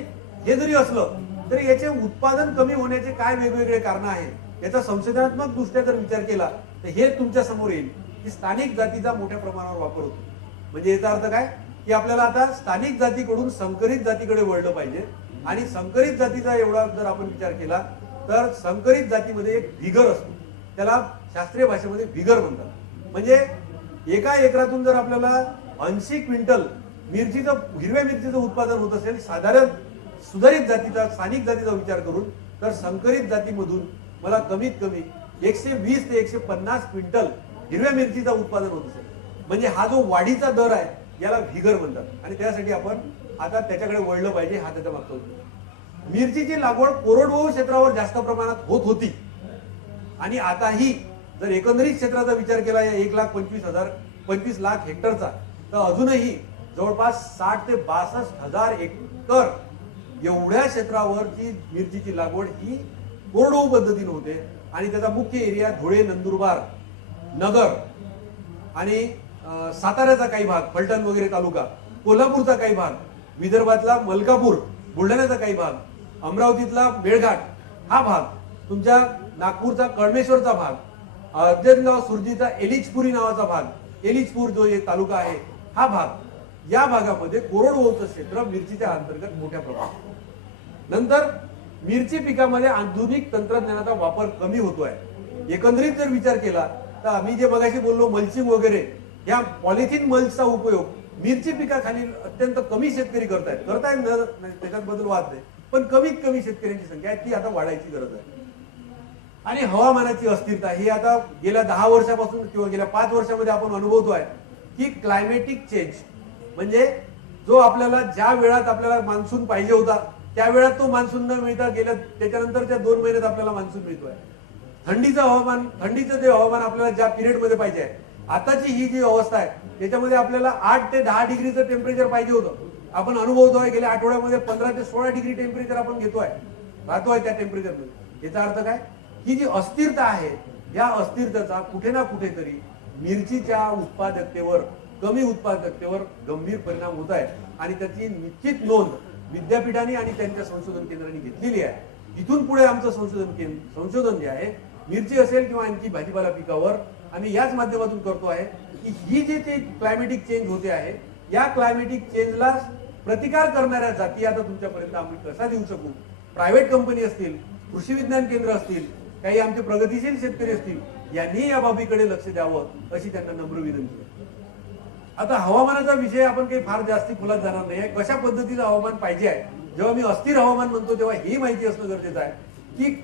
हे जरी असलं तरी याचे उत्पादन कमी होण्याचे काय वेगवेगळे कारण आहेत याचा संशोधनात्मक दृष्ट्या जर विचार केला तर हे तुमच्या समोर येईल की स्थानिक जातीचा मोठ्या प्रमाणावर वापर होतो. म्हणजे याचा अर्थ काय की आपल्याला आता स्थानिक जातीकडून संकरित जातीकडे वळलं पाहिजे. आणि संकरित जातीचा एवढा जर आपण विचार केला तर संकरित जातीमध्ये एक व्हिगर असतो, त्याला शास्त्रीय भाषेमध्ये व्हिगर म्हणतात. म्हणजे एका एकरातून जर आपल्याला 80 क्विंटल हिरव्या मिरचीचं उत्पादन होत असेल साधारण सुधारित जातीचा, स्थानिक जातीचा विचार करून, तर संकरित जातीमधून मला कमीत कमी 120 ते 150 क्विंटल हिरव्या मिरचीचा उत्पादन होत असेल. म्हणजे हा जो वाढीचा दर आहे याला व्हिगर म्हणतात. आणि त्यासाठी आपण आता त्याच्याकडे वळलं पाहिजे, हा त्याचा मागचा उद्देश. मिरचीची लागवड कोरडवाहू क्षेत्रावर जास्त प्रमाणात होत होती आणि आताही जर एकंदरीत क्षेत्राचा विचार केला या 1,25,लाख हेक्टरचा, तर अजूनही जवळपास 60 ते 62,000 एकर एवढ्या क्षेत्रावरची मिरचीची लागवड ही कोरडवाहू पद्धतीने होते आणि त्याचा मुख्य एरिया धुळे, नंदुरबार, नगर आणि साताऱ्याचा काही भाग, फलटण वगैरे तालुका, कोल्हापूरचा काही भाग, विदर्भातला मलकापूर, बुलढाण्याचा काही भाग, अमरावतीतला मेळघाट हा भाग, तुमच्या नागपूरचा कळमेश्वरचा भाग, अर्जनगाव सुरजीचा एलिचपुरी नावाचा भाग, एलिचपूर जो एक तालुका आहे हा भाग, या भागामध्ये कोरडवाहूचं क्षेत्र मिरचीच्या अंतर्गत मोठ्या प्रमाणात. नंतर मिरची पिकामध्ये आधुनिक तंत्रज्ञानाचा वापर कमी होतोय. एकंदरीत जर विचार केला तर आम्ही जे मगाशी बोललो मल्चिंग वगैरे, या पॉलिथिन मल्चचा उपयोग मिरची पिकाखाली अत्यंत कमी शेतकरी करतायत, त्याच्यात बद्दल वाद नाही, पण कमीत कमी शेतकऱ्यांची संख्या आहे ती आता वाढायची गरज आहे. आणि हवामानाची अस्थिरता ही आता गेल्या 10 वर्षापासून किंवा गेल्या 5 वर्षामध्ये आपण अनुभवतोय की क्लायमेटिक चेंज म्हणजे जो आपल्याला ज्या वेळात आपल्याला मान्सून पाहिजे होता त्या वेळात तो मान्सून न मिळता गेल्या त्याच्यानंतरच्या 2 महिन्यात आपल्याला मान्सून मिळतोय. थंडीचं जे हवामान आपल्याला ज्या पिरियड मध्ये पाहिजे आहे, आताची ही जी अवस्था आहे त्याच्यामध्ये आपल्याला 8 ते 10 डिग्रीचं टेम्परेचर पाहिजे होतं. आपण अनुभवतोय गेल्या आठवड्यामध्ये 15 ते 16 डिग्री टेम्परेचर आपण राहतोय त्या टेम्परेचरमध्ये. याचा अर्थ काय? ही जी अस्थिरता आहे या अस्थिरतेचा कुठे ना कुठेतरी मिरचीच्या उत्पादकतेवर, कमी उत्पादकतेवर गंभीर परिणाम होत आहे आणि त्याची निश्चित नोंद विद्यापीठांनी आणि त्यांच्या संशोधन केंद्रांनी घेतलेली आहे. इथून पुढे आमचं संशोधन जे आहे मिरची असेल किंवा आणखी भाजीपाला पिकावर आम्ही याच माध्यमातून करतो आहे की ही जे ते क्लायमेटिक चेंज होते आहे या क्लायमेटिक चेंजला प्रतिकार करणाऱ्या जाती आता तुमच्यापर्यंत आम्ही कसा देऊ शकू. प्रायव्हेट कंपनी असतील, कृषी विज्ञान केंद्र असतील, काही आमचे प्रगतीशील शेतकरी असतील, यांनी या बाबीकडे लक्ष द्यावं अशी त्यांना नम्र विनंती आहे. आता हवामानाचा विषय आपण काही फार जास्ती खोलात जाणार नाही. कशा पद्धतीचं हवामान पाहिजे आहे, जेव्हा मी अस्थिर हवामान म्हणतो तेव्हा ही माहिती असणं गरजेचं आहे की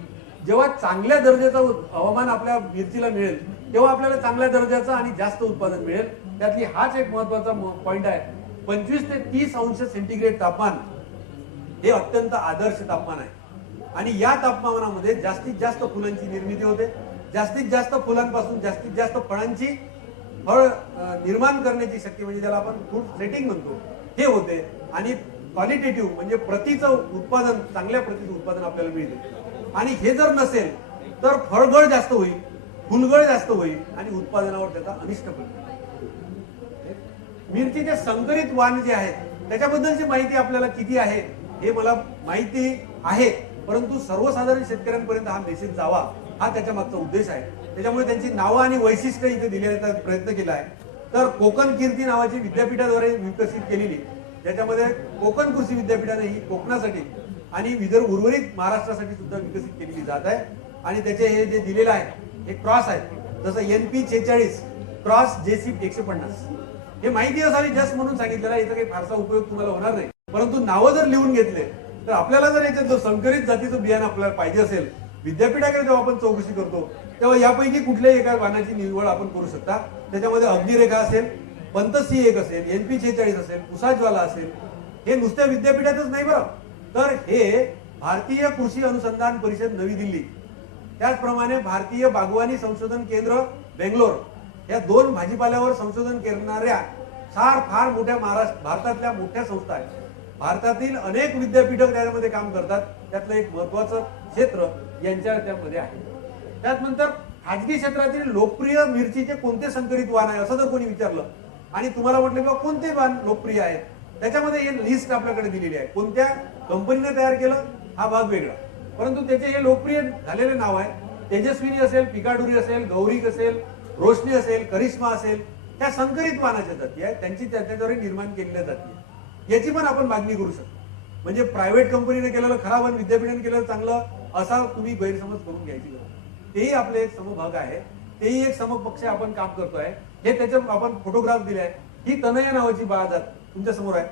जेव्हा चांगल्या दर्जाचं हवामान आपल्या मिरचीला मिळेल तेव्हा आपल्याला चांगल्या दर्जाचं आणि जास्त उत्पादन मिळेल. त्यातली हाच एक महत्वाचा पॉइंट आहे. 25 ते 30 अंश सेंटीग्रेड तापमान हे अत्यंत आदर्श तापमान आहे आणि या तापमानामध्ये जास्तीत जास्त फुलांची निर्मिती होते, जास्तीत जास्त फुलांपासून जास्तीत जास्त फळ निर्माण करण्याची शक्ती म्हणजे ज्याला आपण फ्रूट सेटिंग म्हणतो हे होते आणि क्वालिटेटिव्ह म्हणजे प्रतीचं उत्पादन, चांगल्या प्रतीचं उत्पादन आपल्याला मिळते. आणि हे जर नसेल तर फळगळ जास्त होईल, फुलगळ जास्त होईल आणि उत्पादनावर त्याचा अनिष्ट परिणाम. मिरचीचे संकरित वाण जे आहेत त्याच्याबद्दलची माहिती आपल्याला किती आहे हे मला माहिती आहे, परंतु सर्वसाधारण शेतकऱ्यांपर्यंत हा मेसेज जावा हा त्याच्या मागचा उद्देश आहे. त्याच्यामुळे त्यांची नावं आणि वैशिष्ट्य इथे दिलेला प्रयत्न केला आहे. तर कोकण कीर्ती नावाची विद्यापीठाद्वारे विकसित केलेली, ज्याच्यामध्ये कोकण कृषी विद्यापीठाने ही कोकणासाठी आणि उर्वरित महाराष्ट्रासाठी सुद्धा विकसित केलेली जात आहे. आणि त्याचे हे जे दिलेलं आहे हे क्रॉस आहे, जसं NP 46 क्रॉस JC 150 हे माहिती असावी जस्ट म्हणून सांगितलेलं आहे. याचा काही फारसा उपयोग तुम्हाला होणार नाही, परंतु नावं जर लिहून घेतले तर आपल्याला जर याच्यात संकरित जातीचं बियाणं आपल्याला पाहिजे असेल, विद्यापीठाकडे जेव्हा आपण चौकशी करतो तेव्हा यापैकी कुठल्याही एका वाणाची निवड आपण करू शकता. त्याच्यामध्ये अग्निरेखा असेल, पंतसी 1 असेल, NP 46 असेल, कुसाजवाला असेल. हे नुसत्या विद्यापीठातच नाही बरं, तर हे भारतीय कृषी अनुसंधान परिषद नवी दिल्ली, त्याचप्रमाणे भारतीय बागवानी संशोधन केंद्र बेंगलोर, या 2 भाजीपाल्यावर संशोधन करणाऱ्या फार मोठ्या भारतातल्या मोठ्या संस्था आहेत. भारतातील अनेक विद्यापीठं त्यामध्ये काम करतात. त्यातलं एक महत्वाचं क्षेत्र यांच्या त्यामध्ये आहे. त्यानंतर खाजगी क्षेत्रातील लोकप्रिय मिरचीचे कोणते संकरित वाण आहे असं जर कोणी विचारलं आणि तुम्हाला म्हटलं किंवा कोणते वाण लोकप्रिय आहेत, त्याच्यामध्ये हे लिस्ट आपल्याकडे दिलेली आहे. कोणत्या कंपनीने तयार केलं हा भाग वेगळा, परंतु त्याचे हे लोकप्रिय झालेले नाव आहे. तेजस्विनी असेल, पिकाडुरी असेल, गौरिक असेल, रोशनी असेल, करिश्मा असेल, त्या संकरित वाणाच्या जाती आहेत. त्यांची त्याच्याद्वारे निर्माण केलेल्या जाती आहेत. याची पण आपण मागणी करू शकतो. म्हणजे प्रायव्हेट कंपनीने केलेलं खराब आणि विद्यापीठाने केलेलं चांगलं असा तुम्ही गैरसमज करून घ्यायची गरज. तेही आपले एक समभाग आहे, तेही एक समपक्ष आपण काम करतोय. हे त्याच्या आपण फोटोग्राफ दिले आहे. ही तनया नावाची जात तुमच्या समोर आहे.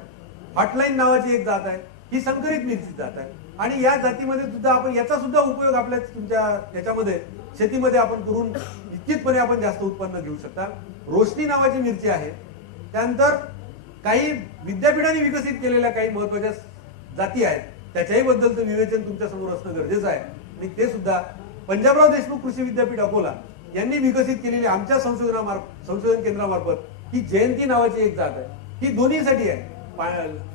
हॉटलाईन नावाची एक जात आहे, ही संकरित मिरची जात आहे. आणि या जातीमध्ये सुद्धा आपण याचा सुद्धा उपयोग आपल्या तुमच्या याच्यामध्ये शेतीमध्ये आपण करून निश्चितपणे आपण जास्त उत्पन्न घेऊ शकता. रोशनी नावाची मिरची आहे. त्यानंतर काही विद्यापीठांनी विकसित केलेल्या काही महत्वाच्या जाती आहेत, त्याच्याही बद्दलचं विवेचन तुमच्या समोर असणं गरजेचं आहे. आणि ते सुद्धा पंजाबराव देशमुख कृषी विद्यापीठ अकोला यांनी विकसित केलेली आमच्या संशोधन केंद्रामार्फत ही जयंती नावाची एक जात आहे. ही दोन्हीसाठी आहे,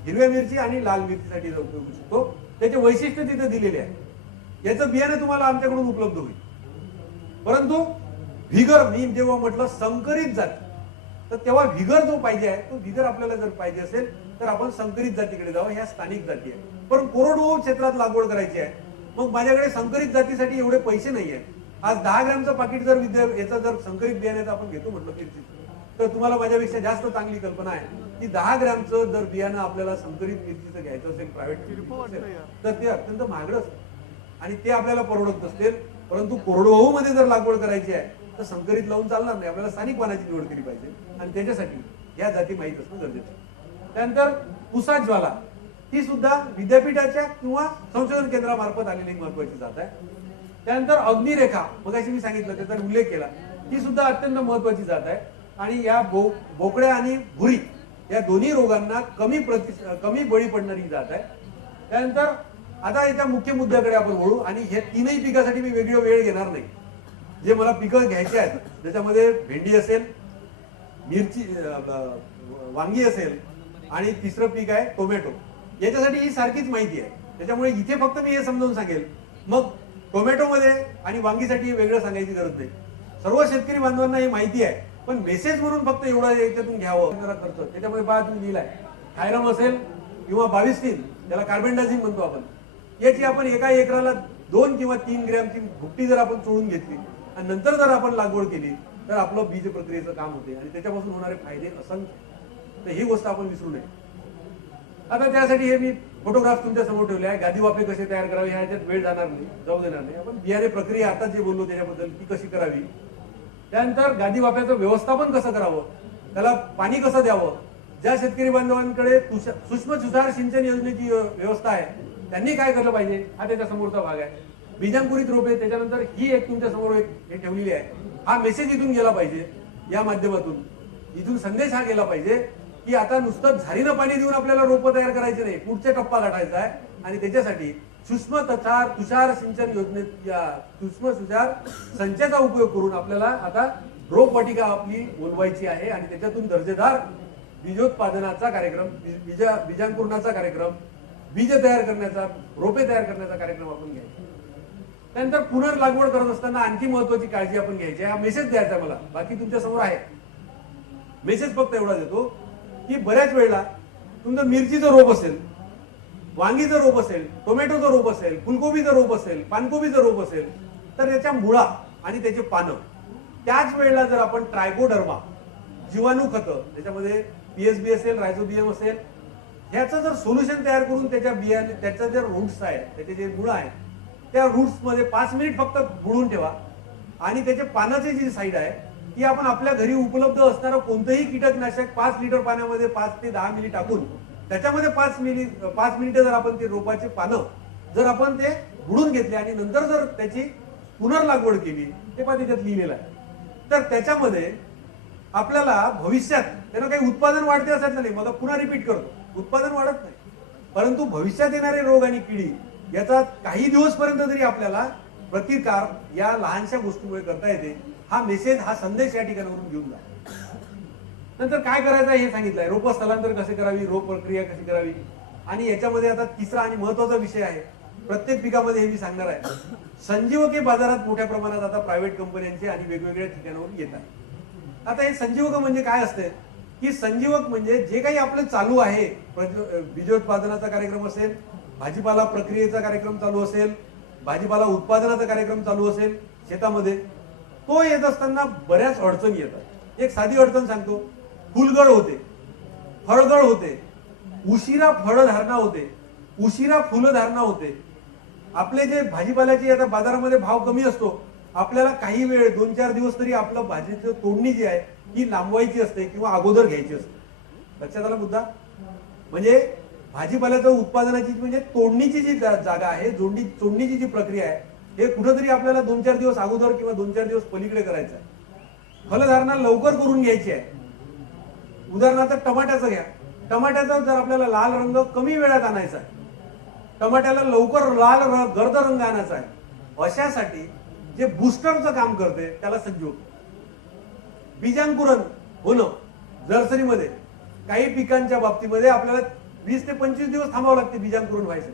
हिरव्या मिरची आणि लाल मिरचीसाठी उपयोग शकतो. त्याचे वैशिष्ट्य तिथे दिलेले आहे. याचं बियाणे तुम्हाला आमच्याकडून उपलब्ध होईल. परंतु व्हिगर, मी जेव्हा म्हटलं संकरित जाती, तर तेव्हा व्हिगर जो पाहिजे आहे तो व्हिगर आपल्याला जर पाहिजे असेल तर आपण संकरित जातीकडे जावं. ह्या स्थानिक जाती आहे, पण कोरडवाहू क्षेत्रात लागवड करायची आहे. मग माझ्याकडे संकरित जातीसाठी एवढे पैसे नाही आहेत. आज 10 ग्रॅमचं पाकिट जर याचा जर संकरित बियाण्याचं आपण घेतो म्हटलं मिरची, तर तुम्हाला माझ्यापेक्षा जास्त चांगली कल्पना आहे की 10 ग्रॅमचं जर बियाणं आपल्याला संकरित मिरचीचं घ्यायचं असेल प्रायव्हेट, तर ते अत्यंत महागड असतं आणि ते आपल्याला परवडत नसते. परंतु कोरडवाहू मध्ये जर लागवड करायची आहे तर संकरित लावून चालणार नाही. आपल्याला स्थानिक वाणाची निवड केली पाहिजे आणि त्याच्यासाठी या जाती माहीत असणं गरजेचं आहे. त्यानंतर पुसा ज्वाला, ही सुद्धा विद्यापीठाच्या किंवा संशोधन केंद्रामार्फत आलेली महत्वाची जात आहे. त्यानंतर अग्निरेखा, मगाशी मी सांगितलं, त्याचा उल्लेख केला, ही सुद्धा अत्यंत महत्वाची जात आहे. आणि या बोकड्या आणि भुरी या दोन्ही रोगांना कमी बळी पडणारी जात आहे. त्यानंतर आता याच्या मुख्य मुद्द्याकडे आपण वळू आणि हे तीनही पिकासाठी मी वेगळी वेळ घेणार नाही. जे मला पिकं घ्यायचे आहेत त्याच्यामध्ये भेंडी असेल, मिरची, वांगी असेल आणि तिसरं पीक आहे टोमॅटो. याच्यासाठी ही सारखीच माहिती आहे. त्याच्यामुळे इथे फक्त मी हे समजावून सांगेल. मग टोमॅटो मध्ये आणि वांगीसाठी वेगळं सांगायची गरज नाही. सर्व शेतकरी बांधवांना ही माहिती आहे, पण मेसेज म्हणून फक्त एवढं याच्यातून घ्यावं खर्च. त्याच्यामुळे बा तुम्ही लिहिलाय थायरम असेल किंवा 22-3, त्याला कार्बेंडाझिम म्हणतो आपण, याची आपण एका एकराला 2 किंवा 3 ग्रॅमची भुकटी जर आपण चोळून घेतली आणि नंतर जर आपण लागवड केली तर आपलं बीज प्रक्रियेचं काम होते आणि त्याच्यापासून होणारे फायदे असंख्य. तर ही गोष्ट आपण विसरू नये. आता त्यासाठी हे मी फोटोग्राफ तुमच्या समोर ठेवले आहे. गादी वाफे कसे तयार करावे ह्याच्यात वेळ जाणार नाही, जाऊ देणार नाही. आपण बियाणे प्रक्रिया आता जे बोललो त्याच्याबद्दल ती कशी करावी, त्यानंतर गादी वाफ्याचं व्यवस्थापन कसं करावं, त्याला पाणी कसं द्यावं. ज्या शेतकरी बांधवांकडे सूक्ष्म सुधार सिंचन योजनेची व्यवस्था आहे त्यांनी काय केलं पाहिजे हा त्याच्या समोरचा भाग आहे. बीजांकुरित रोपे, त्याच्यानंतर ही एक तुमच्या समोर एक हे ठेवलेली आहे. हा मेसेज इथून गेला पाहिजे, या माध्यमातून इथून संदेश हा गेला पाहिजे की आता नुसतं झारीनं पाणी देऊन आपल्याला रोपं तयार करायचे नाही, पुढचा टप्पा गाठायचा आहे. आणि त्याच्यासाठी सूक्ष्म तुषार सिंचन योजनेत या सूक्ष्म तुषार संचाचा उपयोग करून आपल्याला आता रोपवाटिका आपली बोलवायची आहे आणि त्याच्यातून दर्जेदार बीजोत्पादनाचा कार्यक्रम, बीजांकुरणाचा कार्यक्रम, बीज तयार करण्याचा, रोपे तयार करण्याचा कार्यक्रम आपण घ्यायचा. त्यानंतर पुनर्लागवड करत असताना आणखी महत्वाची काळजी आपण घ्यायची आहे. हा मेसेज द्यायचा मला, बाकी तुमच्या समोर आहे. मेसेज फक्त एवढा देतो की बऱ्याच वेळेला तुमचं मिरचीचं रोप असेल, वांगीचं रोप असेल, टोमॅटोचं रोप असेल, फुलकोबीचं रोप असेल, पानकोबीचं रोप असेल, तर त्याच्या मुळा आणि त्याचे पानं त्याच वेळेला जर आपण ट्रायकोडर्मा जीवाणू खतं, त्याच्यामध्ये पीएसबी असेल, रायझोबियम असेल, ह्याचं जर सोल्युशन तयार करून त्याच्या बियाणे, त्याचं जे रूट्स आहे, त्याचे जे मुळं आहेत, त्या रूट्स मध्ये 5 मिनिट फक्त बुडवून ठेवा आणि त्याच्या पानाची जी साईड आहे ती आपण आपल्या घरी उपलब्ध असणारं कोणतंही कीटकनाशक 5 लिटर पाण्यामध्ये 5 ते 10 मिली टाकून त्याच्यामध्ये 5 मिनिटं जर आपण ते रोपाचे पानं जर आपण ते बुडून घेतले आणि नंतर जर त्याची पुनर्लागवड केली, ते पण त्याच्यात लिहिलेलं आहे, तर त्याच्यामध्ये आपल्याला भविष्यात त्यानं काही उत्पादन वाढते असं नाही. मग पुन्हा रिपीट करतो, उत्पादन वाढत नाही, परंतु भविष्यात येणारे रोग आणि किडी याचा काही दिवसपर्यंत तरी आपल्याला प्रतिकार या लहानशा गोष्टीमुळे करता येते. हा मेसेज, हा संदेश या ठिकाणावरून घेऊन जा. नंतर काय करायचं हे सांगितलंय, रोप स्थलांतर कसे करावी, रोप प्रक्रिया कशी करावी. आणि याच्यामध्ये आता तिसरा आणि महत्वाचा विषय आहे, प्रत्येक पिकामध्ये हे मी सांगणार आहे. संजीवके बाजारात मोठ्या प्रमाणात आता प्रायव्हेट कंपन्यांचे आणि वेगवेगळ्या ठिकाणावरून येत आहेत. आता हे संजीवक म्हणजे काय असते की संजीवक म्हणजे जे काही आपलं चालू आहे, बीजोत्पादनाचा कार्यक्रम असेल, भाजीपाला प्रक्रियेचा कार्यक्रम चालू असेल, भाजीपाला उत्पादनाचा कार्यक्रम चालू असेल शेतामध्ये, तो येत असताना बऱ्याच अडचणी येतात. एक साधी अडचण सांगतो, फुलगळ होते, फळगळ होते, उशिरा फळधारणा होते, उशिरा फुलधारणा होते. आपले जे भाजीपाल्याची आता बाजारामध्ये भाव कमी असतो, आपल्याला काही वेळ 2-4 दिवस तरी आपलं भाजीची तोडणी जी आहे ही लांबवायची असते किंवा अगोदर घ्यायची असते. लक्षात आला मुद्दा? म्हणजे भाजीपाल्याचं उत्पादनाची म्हणजे तोडणीची जी जागा आहे, तोडणीची जी प्रक्रिया आहे, हे कुठेतरी आपल्याला 2-4 दिवस अगोदर किंवा 2-4 दिवस पलीकडे करायचं आहे. फलधारणा लवकर करून घ्यायची आहे. उदाहरणार्थ टमाट्याचं घ्या, टमाट्याचा जर आपल्याला लाल रंग कमी वेळात आणायचा आहे, टमाट्याला लवकर लाल गर्द रंग आणायचा आहे, अशासाठी जे बुस्टरचं काम करते त्याला संजीवक. बीजांकुरण होणं नर्सरीमध्ये काही पिकांच्या बाबतीमध्ये आपल्याला 20 ते 25 दिवस थांबावं लागते बीजांकुरण व्हायचं,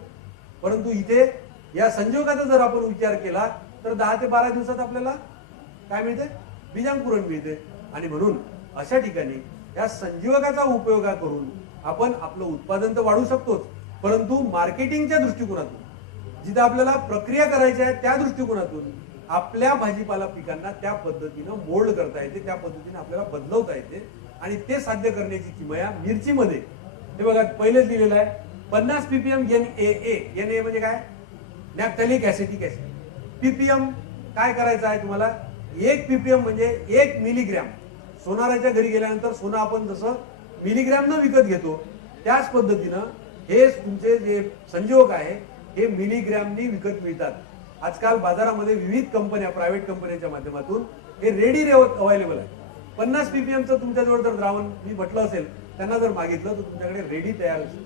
परंतु इथे या संजीवकाचा जर आपण विचार केला तर 10 ते 12 दिवसात आपल्याला काय मिळते, बीजांकुरण मिळते. आणि म्हणून अशा ठिकाणी या संजीवकाचा उपयोग करून आपण आपलं उत्पादन तर वाढवू शकतोच, परंतु मार्केटिंगच्या दृष्टिकोनातून जिथे आपल्याला प्रक्रिया करायची आहे त्या दृष्टिकोनातून आपल्या भाजीपाला पिकांना त्या पद्धतीनं मोल्ड करता येते, त्या पद्धतीने आपल्याला बदलवता येते. आणि ते साध्य करण्याची किमया मिरचीमध्ये हे बघा पहिलेच दिलेलं आहे 50 ppm NAA. NAA म्हणजे काय, नॅफ्थॅलिक ऍसिटिक ऍसिड. पीपीएम काय करायचं आहे तुम्हाला, 1 ppm म्हणजे 1 मिलीग्रॅम. सोनाराच्या घरी गेल्यानंतर सोनं आपण जसं मिलीग्रॅम न विकत घेतो त्याच पद्धतीनं हे तुमचे जे संजीवक आहे हे मिलीग्रॅमनी विकत मिळतात. आजकाल बाजारामध्ये विविध कंपन्या, प्रायव्हेट कंपन्यांच्या माध्यमातून हे रेडी अवेलेबल आहे. 50 ppm तुमच्याजवळ जर द्रावण मी म्हटलं असेल, त्यांना जर मागितलं तर तुमच्याकडे रेडी तयार असेल.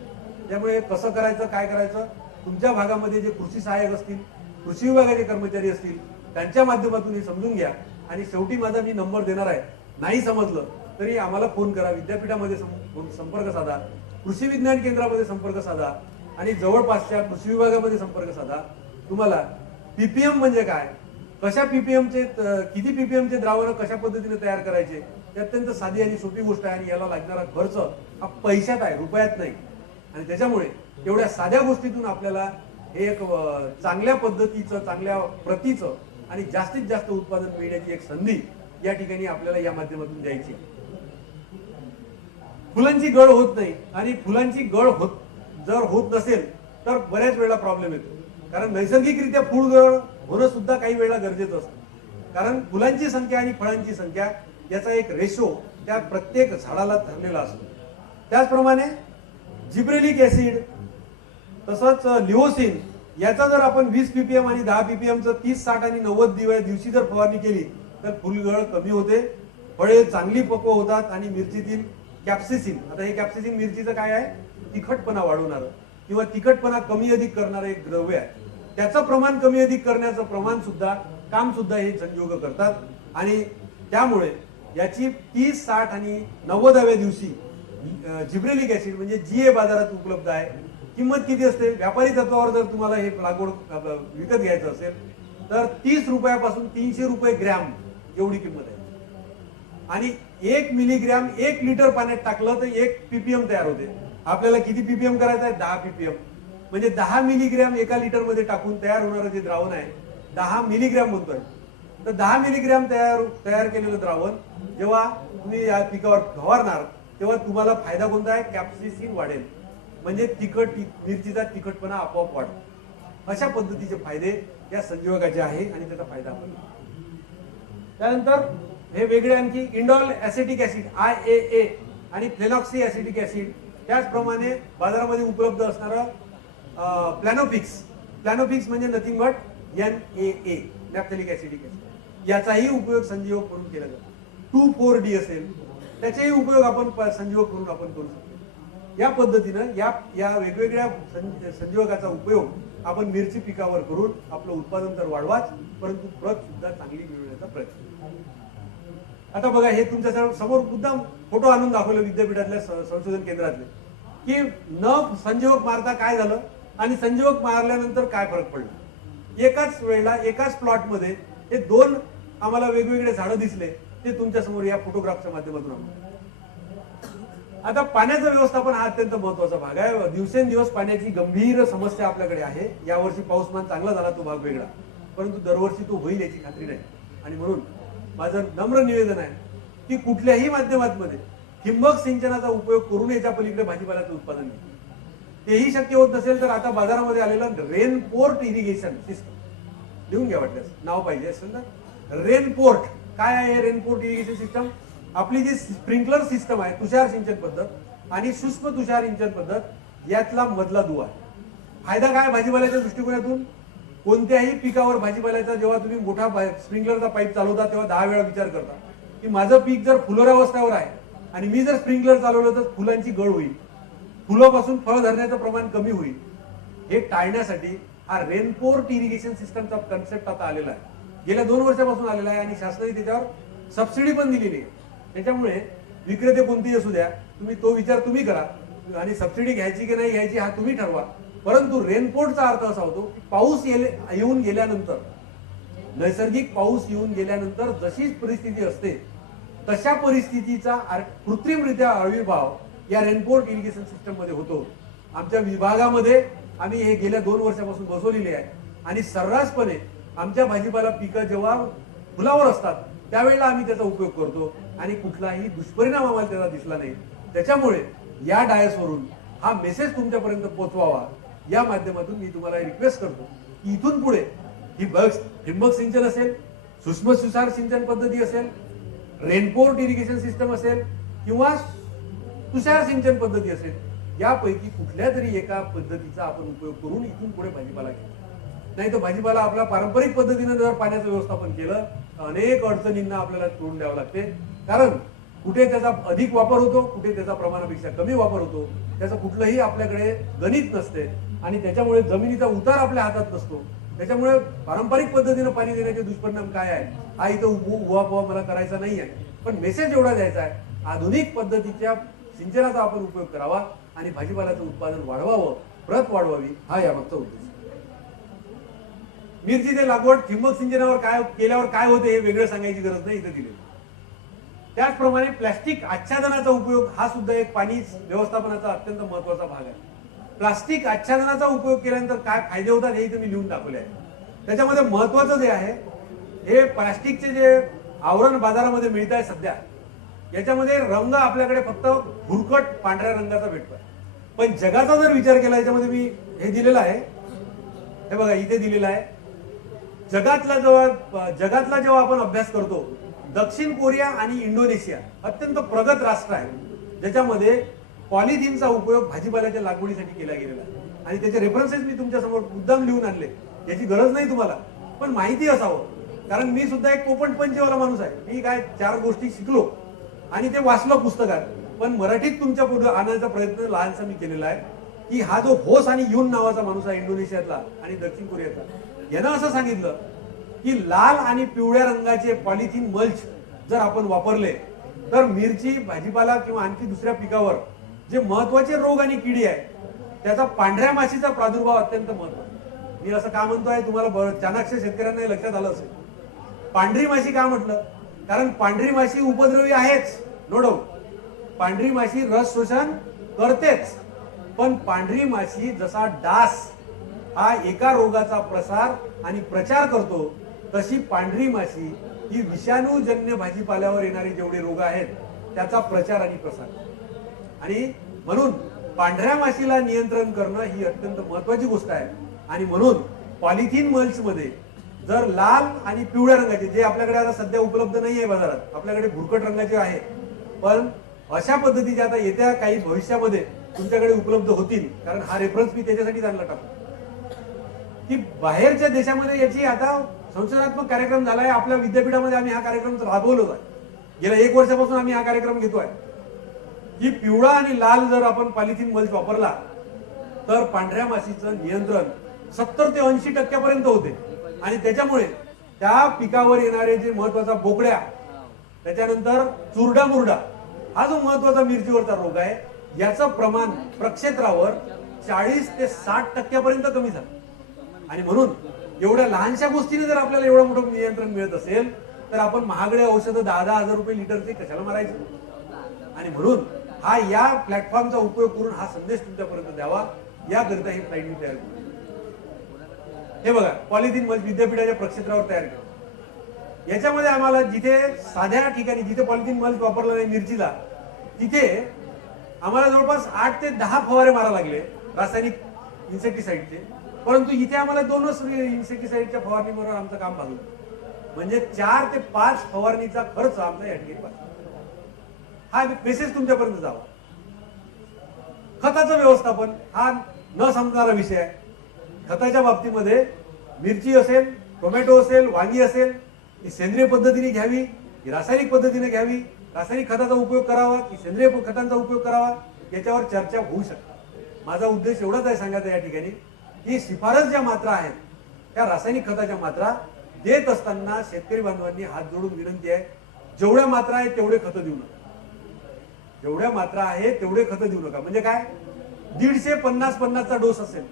त्यामुळे कसं करायचं, काय करायचं, तुमच्या भागामध्ये जे कृषी सहाय्यक असतील, कृषी विभागाचे कर्मचारी असतील, त्यांच्या माध्यमातून हे समजून घ्या. आणि शेवटी माझा मी नंबर देणार आहे, नाही समजलं तरी आम्हाला फोन करा, विद्यापीठामध्ये संपर्क साधा, कृषी विज्ञान केंद्रामध्ये संपर्क साधा आणि जवळपासच्या कृषी विभागामध्ये संपर्क साधा. तुम्हाला पीपीएम म्हणजे काय, कशा पीपीएमचे किती पीपीएमचे द्रावण कशा पद्धतीने तयार करायचे, ते अत्यंत साधी आणि सोपी गोष्ट आहे. आणि याला लागणारा खर्च हा पैशात आहे, रुपयात नाही. आणि त्याच्यामुळे एवढ्या साध्या गोष्टीतून आपल्याला हे एक चांगल्या पद्धतीचं, चांगल्या प्रतीचं आणि जास्तीत जास्त उत्पादन मिळण्याची एक संधी या ठिकाणी आपल्याला या माध्यमातून द्यायची. फुलांची गळ होत नाही आणि फुलांची गळ जर होत नसेल तर बऱ्याच वेळा प्रॉब्लेम येतो. कारण नैसर्गिकरित्या फुल गळ होणं सुद्धा काही वेळा गरजेचं असतं. कारण फुलांची संख्या आणि फळांची संख्या याचा एक रेशो त्या प्रत्येक झाडाला ठरलेला असतो. त्याचप्रमाणे जिब्रेलिक ऍसिड तसंच लिओसिन याचा जर आपण 20 ppm आणि 10 ppm 30, 60 आणि 90 दिवशी जर फवारणी केली तर फुलगळ कमी होते, फळे चांगली पक्व होतात. आणि मिरचीतील कॅप्सिसिन, आता हे कॅप्सिसिन मिरचीचं काय आहे, तिखटपणा वाढवणारं किंवा तिखटपणा कमी अधिक करणारं एक द्रव्य आहे. त्याचं प्रमाण कमी अधिक करण्याचं काम सुद्धा हे संयोग करतात. आणि त्यामुळे याची 30, 60 आणि 90व्या दिवशी जिब्रेलिक ऍसिड म्हणजे GA बाजारात उपलब्ध आहे. किंमत किती असते, व्यापारी तत्वावर जर तुम्हाला हे लागवड विकत घ्यायचं असेल तर 30 रुपयापासून 300 रुपये ग्रॅम एवढी किंमत आहे. आणि 1 मिलीग्रॅम 1 लिटर पाण्यात टाकलं तर 1 ppm तयार होते. आपल्याला किती ppm करायचं आहे, 10 ppm म्हणजे 10 मिलीग्रॅम 1 लिटर मध्ये टाकून तयार होणारं जे द्रावण आहे 10 मिलीग्रॅम म्हणतोय. तर 10 मिलीग्रॅम तयार केलेलं द्रावण जेव्हा तुम्ही या पिकावर फवारणार तेव्हा तुम्हाला फायदा कोणता आहे, कॅप्सिसिन वाढेल म्हणजे मिरचीचा तिखटपणा आपोआप वाढतो. अशा पद्धतीचे फायदे या संजीवकाचे आहे आणि त्याचा फायदा आपण. त्यानंतर हे वेगळे आणखी इंडॉल ऍसिटिक ऍसिड IAA आणि फ्लेनॉक्सी ऍसिटिक ऍसिड, त्याचप्रमाणे बाजारामध्ये उपलब्ध असणारं प्लॅनोफिक्स म्हणजे nothing but NAA naphthalic acetic acid, याचाही उपयोग संजीवक म्हणून केला जातो. 2,4-D असेल त्याचाही उपयोग आपण संजीवक म्हणून आपण करू शकतो. या पद्धतीनं या वेगवेगळ्या संजीवकाचा उपयोग आपण मिरची पिकावर करून आपलं उत्पादन तर वाढवाच, परंतु प्रत सुद्धा चांगली मिळवण्याचा प्रयत्न. आता बघा, हे तुमच्या समोर मुद्दाम फोटो आणून दाखवले विद्यापीठातल्या संशोधन केंद्रातले, की न संजीवक मारता काय झालं आणि संजीवक मारल्यानंतर काय फरक पडला. एकाच वेळेला एकाच प्लॉट मध्ये हे 2 आम्हाला वेगवेगळे झाडं दिसले, ते तुमच्या समोर या फोटोग्राफच्या माध्यमातून आम्हाला. आता पाण्याचं व्यवस्थापन हा अत्यंत महत्वाचा भाग आहे. दिवसेंदिवस पाण्याची गंभीर समस्या आपल्याकडे आहे. यावर्षी पाऊसमान चांगला झाला तो भाग वेगळा, परंतु दरवर्षी तो होईल याची खात्री नाही. आणि म्हणून माझं नम्र निवेदन आहे की कुठल्याही माध्यमांमध्ये ठिबक सिंचनाचा उपयोग करून याच्या पलीकडे भाजीपाल्याचं उत्पादन घ्या. तेही शक्य होत नसेल तर आता बाजारामध्ये आलेलं रेनपोर्ट इरिगेशन सिस्टम लिहून घ्या, वाटल्यास नाव पाहिजे असेल तर. रेनपोर्ट काय आहे, रेनपोर्ट इरिगेशन सिस्टम आपली जी स्प्रिंकलर सिस्टम आहे, तुषार सिंचन पद्धत आणि सूक्ष्म तुषार सिंचन पद्धत यातला मधला दुवा. फायदा काय भाजीपाल्याच्या दृष्टिकोनातून, कोणत्याही पिकावर भाजीपाल्याचा जेव्हा तुम्ही मोठा स्प्रिंकलरचा पाईप चालवता तेव्हा 10 वेळा विचार करता की माझं पीक जर फुलोरावस्थेवर आहे आणि मी जर स्प्रिंकलर चालवलं तर फुलांची गळ होईल, फुलापासून फळ धरण्याचं प्रमाण कमी होईल. हे टाळण्यासाठी हा रेनपोर्ट इरिगेशन सिस्टमचा कन्सेप्ट आता आलेला आहे. गेल्या 2 वर्षापासून आलेला आहे आणि शासनाने त्याच्यावर सबसिडी पण दिलेली आहे. त्याच्यामुळे विक्रेते कोणतेही असू द्या, तुम्ही तो विचार तुम्ही करा आणि सबसिडी घ्यायची की नाही घ्यायची हा तुम्ही ठरवा. परंतु रेनकोटचा अर्थ असा होतो की पाऊस येऊन गेल्यानंतर, नैसर्गिक पाऊस येऊन गेल्यानंतर जशी परिस्थिती असते तशा परिस्थितीचा कृत्रिमरित्या आविर्भाव या रेनकोट इरिगेशन सिस्टम मध्ये होतो. आमच्या विभागामध्ये आम्ही हे गेल्या 2 वर्षापासून बसवलेले आहे आणि सर्रासपणे आमच्या भाजीपाला पिकं जेव्हा फुलावर असतात त्यावेळेला आम्ही त्याचा उपयोग करतो आणि कुठलाही दुष्परिणाम आम्हाला त्याचा दिसला नाही. त्याच्यामुळे या डायसवरून हा मेसेज तुमच्यापर्यंत पोहोचवावा या माध्यमातून मी तुम्हाला रिक्वेस्ट करतो की इथून पुढे ही ठिबक सिंचन असेल, सूक्ष्म सुसार सिंचन पद्धती असेल, रेनकोट इरिगेशन सिस्टम असेल किंवा तुषार सिंचन पद्धती असेल, यापैकी कुठल्या तरी एका पद्धतीचा आपण उपयोग करून इथून पुढे भाजीपाला घ्यायचा. नाही तर भाजीपाला आपला पारंपरिक पद्धतीने जर पाण्याचं व्यवस्थापन केलं तर अनेक अडचणींना आपल्याला तोंड द्यावं लागते. कारण कुठे त्याचा अधिक वापर होतो, कुठे त्याचा प्रमाणापेक्षा कमी वापर होतो, त्याचं कुठलंही आपल्याकडे गणित नसते आणि त्याच्यामुळे जमिनीचा उतार आपल्या हातात नसतो. त्याच्यामुळे पारंपरिक पद्धतीने पाणी देण्याचे दुष्परिणाम काय आहे हा इथं उहापोहा मला करायचा नाही आहे. पण मेसेज एवढा द्यायचा आहे, आधुनिक पद्धतीच्या सिंचनाचा आपण उपयोग करावा आणि भाजीपाल्याचं उत्पादन वाढवावं, प्रत वाढवावी, हा यामागचा उद्देश. मिरची ते लागवड ठिबक सिंचनावर काय केल्यावर काय होते हे वेगळं सांगायची गरज नाही, इथे दिले. त्याचप्रमाणे प्लास्टिक आच्छादनाचा उपयोग हा सुद्धा एक पाणी व्यवस्थापनाचा अत्यंत महत्वाचा भाग आहे. प्लास्टिक आच्छादनाचा उपयोग केल्यानंतर काय फायदे होतात हे इथे मी लिहून टाकले आहे. त्याच्यामध्ये महत्वाचं जे आहे, हे प्लास्टिकचे जे आवरण बाजारामध्ये मिळत आहे सध्या, याच्यामध्ये रंग आपल्याकडे फक्त भुरकट पांढऱ्या रंगाचा भेटतोय. पण जगाचा जर विचार केला, याच्यामध्ये मी हे दिलेलं आहे, हे बघा इथे दिलेलं आहे. जगातला जेव्हा आपण अभ्यास करतो, दक्षिण कोरिया आणि इंडोनेशिया अत्यंत प्रगत राष्ट्र आहे, ज्याच्यामध्ये पॉलिथिनचा उपयोग भाजीपाल्याच्या लागवडीसाठी केला गेलेला आहे. आणि त्याचे रेफरन्सेस मी तुमच्या समोर मुद्दाम लिहून आणले. याची गरज नाही तुम्हाला, पण माहिती असावं. कारण मी सुद्धा एक कोपण पंचवाला माणूस आहे. मी काय 4 गोष्टी शिकलो आणि ते वाचलं पुस्तकात, पण मराठीत तुमच्या पुढे आणण्याचा प्रयत्न लहानसा मी केलेला आहे. की हा जो होस आणि युन नावाचा माणूस आहे इंडोनेशियातला आणि दक्षिण कोरियातला, यानं असं सांगितलं की लाल आणि पिवळ्या रंगाचे पॉलिथिन मल्च जर आपण वापरले तर मिरची, भाजीपाला किंवा आणखी दुसऱ्या पिकावर जे महत्वाचे रोग आणि किडी आहे त्याचा पांढऱ्या माशीचा प्रादुर्भाव अत्यंत महत्वाचा. मी असं का म्हणतोय तुम्हाला चाणाक्ष शेतकऱ्यांना लक्षात आलं असेल. पांढरी माशी का म्हटलं? कारण पांढरी माशी उपद्रवी आहेच, नो डाऊट. पांढरी माशी रस शोषण करतेच, पण पांढरी माशी जसा डास हा एका रोगाचा प्रसार आणि प्रचार करतो, तशी पांढरी माशी ही विषाणूजन्य भाजीपाल्यावर येणारे जेवढे रोग आहेत त्याचा प्रचार आणि प्रसार. आणि म्हणून पांढऱ्या माशीला नियंत्रण करणं ही अत्यंत महत्वाची गोष्ट आहे. आणि म्हणून पॉलिथिन मल्च मध्ये जर लाल आणि पिवळ्या रंगाचे, जे आपल्याकडे आता सध्या उपलब्ध नाही आहे बाजारात, आपल्याकडे भुरकट रंगाचे आहे, पण अशा पद्धतीचे आता येत्या काही भविष्यामध्ये तुमच्याकडे उपलब्ध होतील. कारण हा रेफरन्स मी त्याच्यासाठी आणला टाकतो की बाहेरच्या देशामध्ये याची आता संशोधनात्मक कार्यक्रम झालाय. आपल्या विद्यापीठामध्ये आम्ही हा कार्यक्रम राबवलो आहे. गेल्या 1 वर्षापासून आम्ही हा कार्यक्रम घेतोय की पिवळा आणि लाल जर आपण पॉलिथिन मल्च वापरला तर पांढऱ्या माशीचं नियंत्रण 70 ते 80% पर्यंत होते. आणि त्याच्यामुळे त्या पिकावर येणारे जे महत्वाचा बोकड्या, त्याच्यानंतर चुरडा मुरडा हा जो महत्वाचा मिरचीवरचा रोग आहे, याचं प्रमाण प्रक्षेत्रावर 40 ते 60% पर्यंत कमी झालं. आणि म्हणून एवढ्या लहानशा गोष्टीने जर आपल्याला एवढं मोठं नियंत्रण मिळत असेल तर आपण महागडे औषधं 10-10 हजार रुपये लिटरचे कशाला मारायचे? आणि म्हणून हा या प्लॅटफॉर्मचा उपयोग करून हा संदेश तुमच्यापर्यंत द्यावा, याकरिता हे फ्लाईट मी तयार केली. हे बघा, पॉलिथिन मल्च विद्यापीठाच्या प्रक्षेत्रावर तयार केलं. याच्यामध्ये आम्हाला जिथे साध्या ठिकाणी जिथे पॉलिथिन मल्च वापरला नाही मिरचीला, तिथे आम्हाला जवळपास 8 ते 10 फवारे मारा लागले रासायनिक इन्सेक्टिसाइडचे. परंतु इथे आम्हाला 2च इन्सेक्टिसाइडच्या फवारणीवर आमचं काम भागलं. म्हणजे 4 ते 5 फवारणीचा खर्च आमचा या ठिकाणी वाचला. हा मेसेज तुमच्यापर्यंत जावा. खताचं व्यवस्थापन हा न संपणारा विषय आहे. खताच्या बाबतीमध्ये मिरची असेल, टोमॅटो असेल, वांगी असेल, ही सेंद्रिय पद्धतीने घ्यावी की रासायनिक पद्धतीने घ्यावी, रासायनिक खताचा उपयोग करावा की सेंद्रिय खतांचा उपयोग करावा, याच्यावर चर्चा होऊ शकते. माझा उद्देश एवढाच आहे सांगायचा या ठिकाणी की शिफारस ज्या मात्रा आहेत त्या रासायनिक खताच्या मात्रा देत असताना शेतकरी बांधवांनी हात जोडून विनंती आहे, जेवढ्या मात्रा आहेत तेवढे खतं देऊ नका. जेवढ्या मात्रा आहेत तेवढे खतं देऊ नका. म्हणजे काय, 150-50चा डोस असेल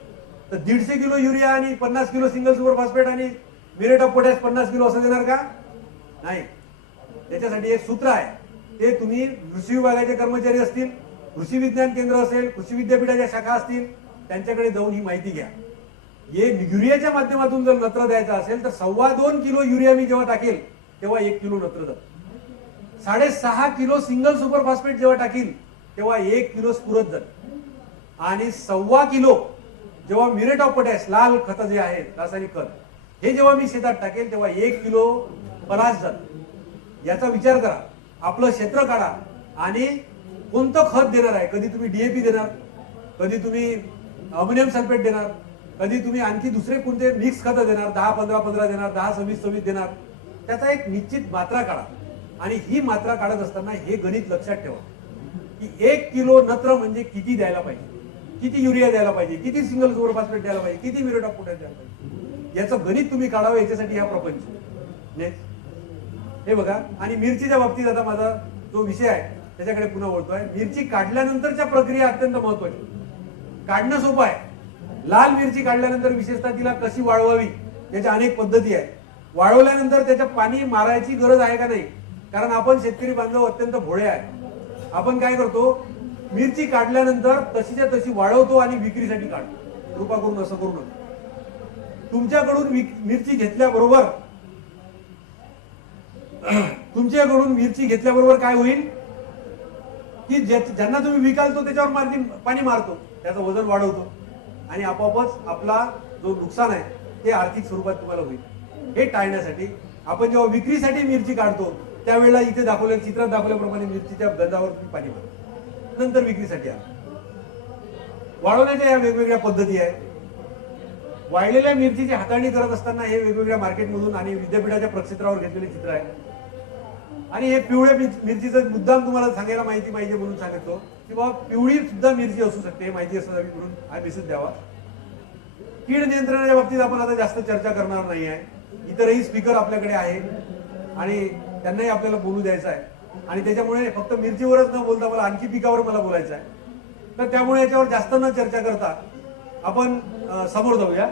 तर 150 किलो युरिया आणि 50 किलो सिंगल सुपर फॉस्फेट आणि म्युरेट ऑफ पोटॅश 50 किलो असं देणार का? नाही. त्याच्यासाठी एक सूत्र आहे, ते तुम्ही कृषी विभागाचे कर्मचारी असतील, कृषी विज्ञान केंद्र असेल, कृषी विद्यापीठाच्या शाखा असतील, त्यांच्याकडे जाऊन ही माहिती घ्या. हे युरियाच्या माध्यमातून जर नत्र द्यायचं असेल तर 2.25 किलो युरिया मी जेव्हा टाकेल तेव्हा 1 किलो नत्र जात. 6.5 किलो सिंगल सुपर फॉस्फेट जेव्हा टाकील तेव्हा 1 किलो स्फुरत जात. आणि 1.25 किलो जेव्हा म्युरेट ऑफ पोटॅश लाल खत जे आहे रासायनिक खत, हे जेव्हा मी शेतात टाकेल तेव्हा 1 किलो परास जात. याचा विचार करा, आपलं क्षेत्र काढा आणि कोणतं खत देणार आहे. कधी तुम्ही डीएपी देणार, कधी तुम्ही अमोनियम सल्फेट देणार, कधी तुम्ही आणखी दुसरे कोणते मिक्स खतं देणार, 10-15-15 देणार, 10-26-26 देणार. त्याचा एक निश्चित मात्रा काढा. आणि ही मात्रा काढत असताना हे गणित लक्षात ठेवा की 1 किलो नत्र म्हणजे किती द्यायला पाहिजे, किती युरिया द्यायला पाहिजे, किती सिंगल सुपर फॉस्फेट द्यायला पाहिजे, किती म्युरेट ऑफ पोटॅश द्यायला पाहिजे, याचं गणित तुम्ही काढावं. याच्यासाठी हा प्रपंच. हे बघा. आणि मिरचीच्या बाबतीत आता माझा जो विषय आहे त्याच्याकडे पुन्हा वळतोय. मिरची काढल्यानंतरच्या प्रक्रिया अत्यंत महत्वाची. काढणं सोपं आहे. लाल मिरची काढल्यानंतर विशेषतः तिला कशी वाळवावी याच्या अनेक पद्धती आहेत. वाळवल्यानंतर त्याच्या पाणी मारायची गरज आहे का नाही, कारण आपण शेतकरी बांधव अत्यंत भोळे आहे. आपण काय करतो, मिरची काढल्यानंतर तशीच्या तशी वाळवतो आणि विक्रीसाठी काढतो. कृपा करून असं करू नका. तुमच्याकडून मिरची घेतल्याबरोबर काय होईल की ज्यांना तुम्ही विकाल तो त्याच्यावर पाणी मारतो, त्याचं वजन वाढवतो आणि आपोआपच आपला जो नुकसान आहे ते आर्थिक स्वरूपात तुम्हाला होईल. हे टाळण्यासाठी आपण जेव्हा विक्रीसाठी मिरची काढतो त्यावेळेला इथे चित्रात दाखवल्याप्रमाणे मिरचीच्या गंधावर तुम्ही पाणी मारतो, नंतर विक्रीसाठी आला. वाळवण्याच्या या वेगवेगळ्या पद्धती आहेत. वाळलेल्या मिरचीची हाताळणी करत असताना हे वेगवेगळ्या मार्केटमधून आणि विद्यापीठाच्या प्रक्षेत्रावर घेतलेले चित्र आहे. आणि हे पिवळ्या मिरचीचं मुद्दाम तुम्हाला सांगायला माहिती पाहिजे म्हणून सांगतो की बाबा पिवळी सुद्धा मिरची असू शकते, माहिती असावी म्हणून हा मेसेज द्यावा. कीड नियंत्रणाच्या बाबतीत आपण आता जास्त चर्चा करणार नाही आहे. इतरही स्पीकर आपल्याकडे आहे आणि त्यांनाही आपल्याला बोलू द्यायचं आहे. आणि त्याच्यामुळे फक्त मिरचीवरच न बोलता मला आणखी पिकावर मला बोलायचं आहे. तर त्यामुळे याच्यावर जास्त न चर्चा करता आपण समोर जाऊया.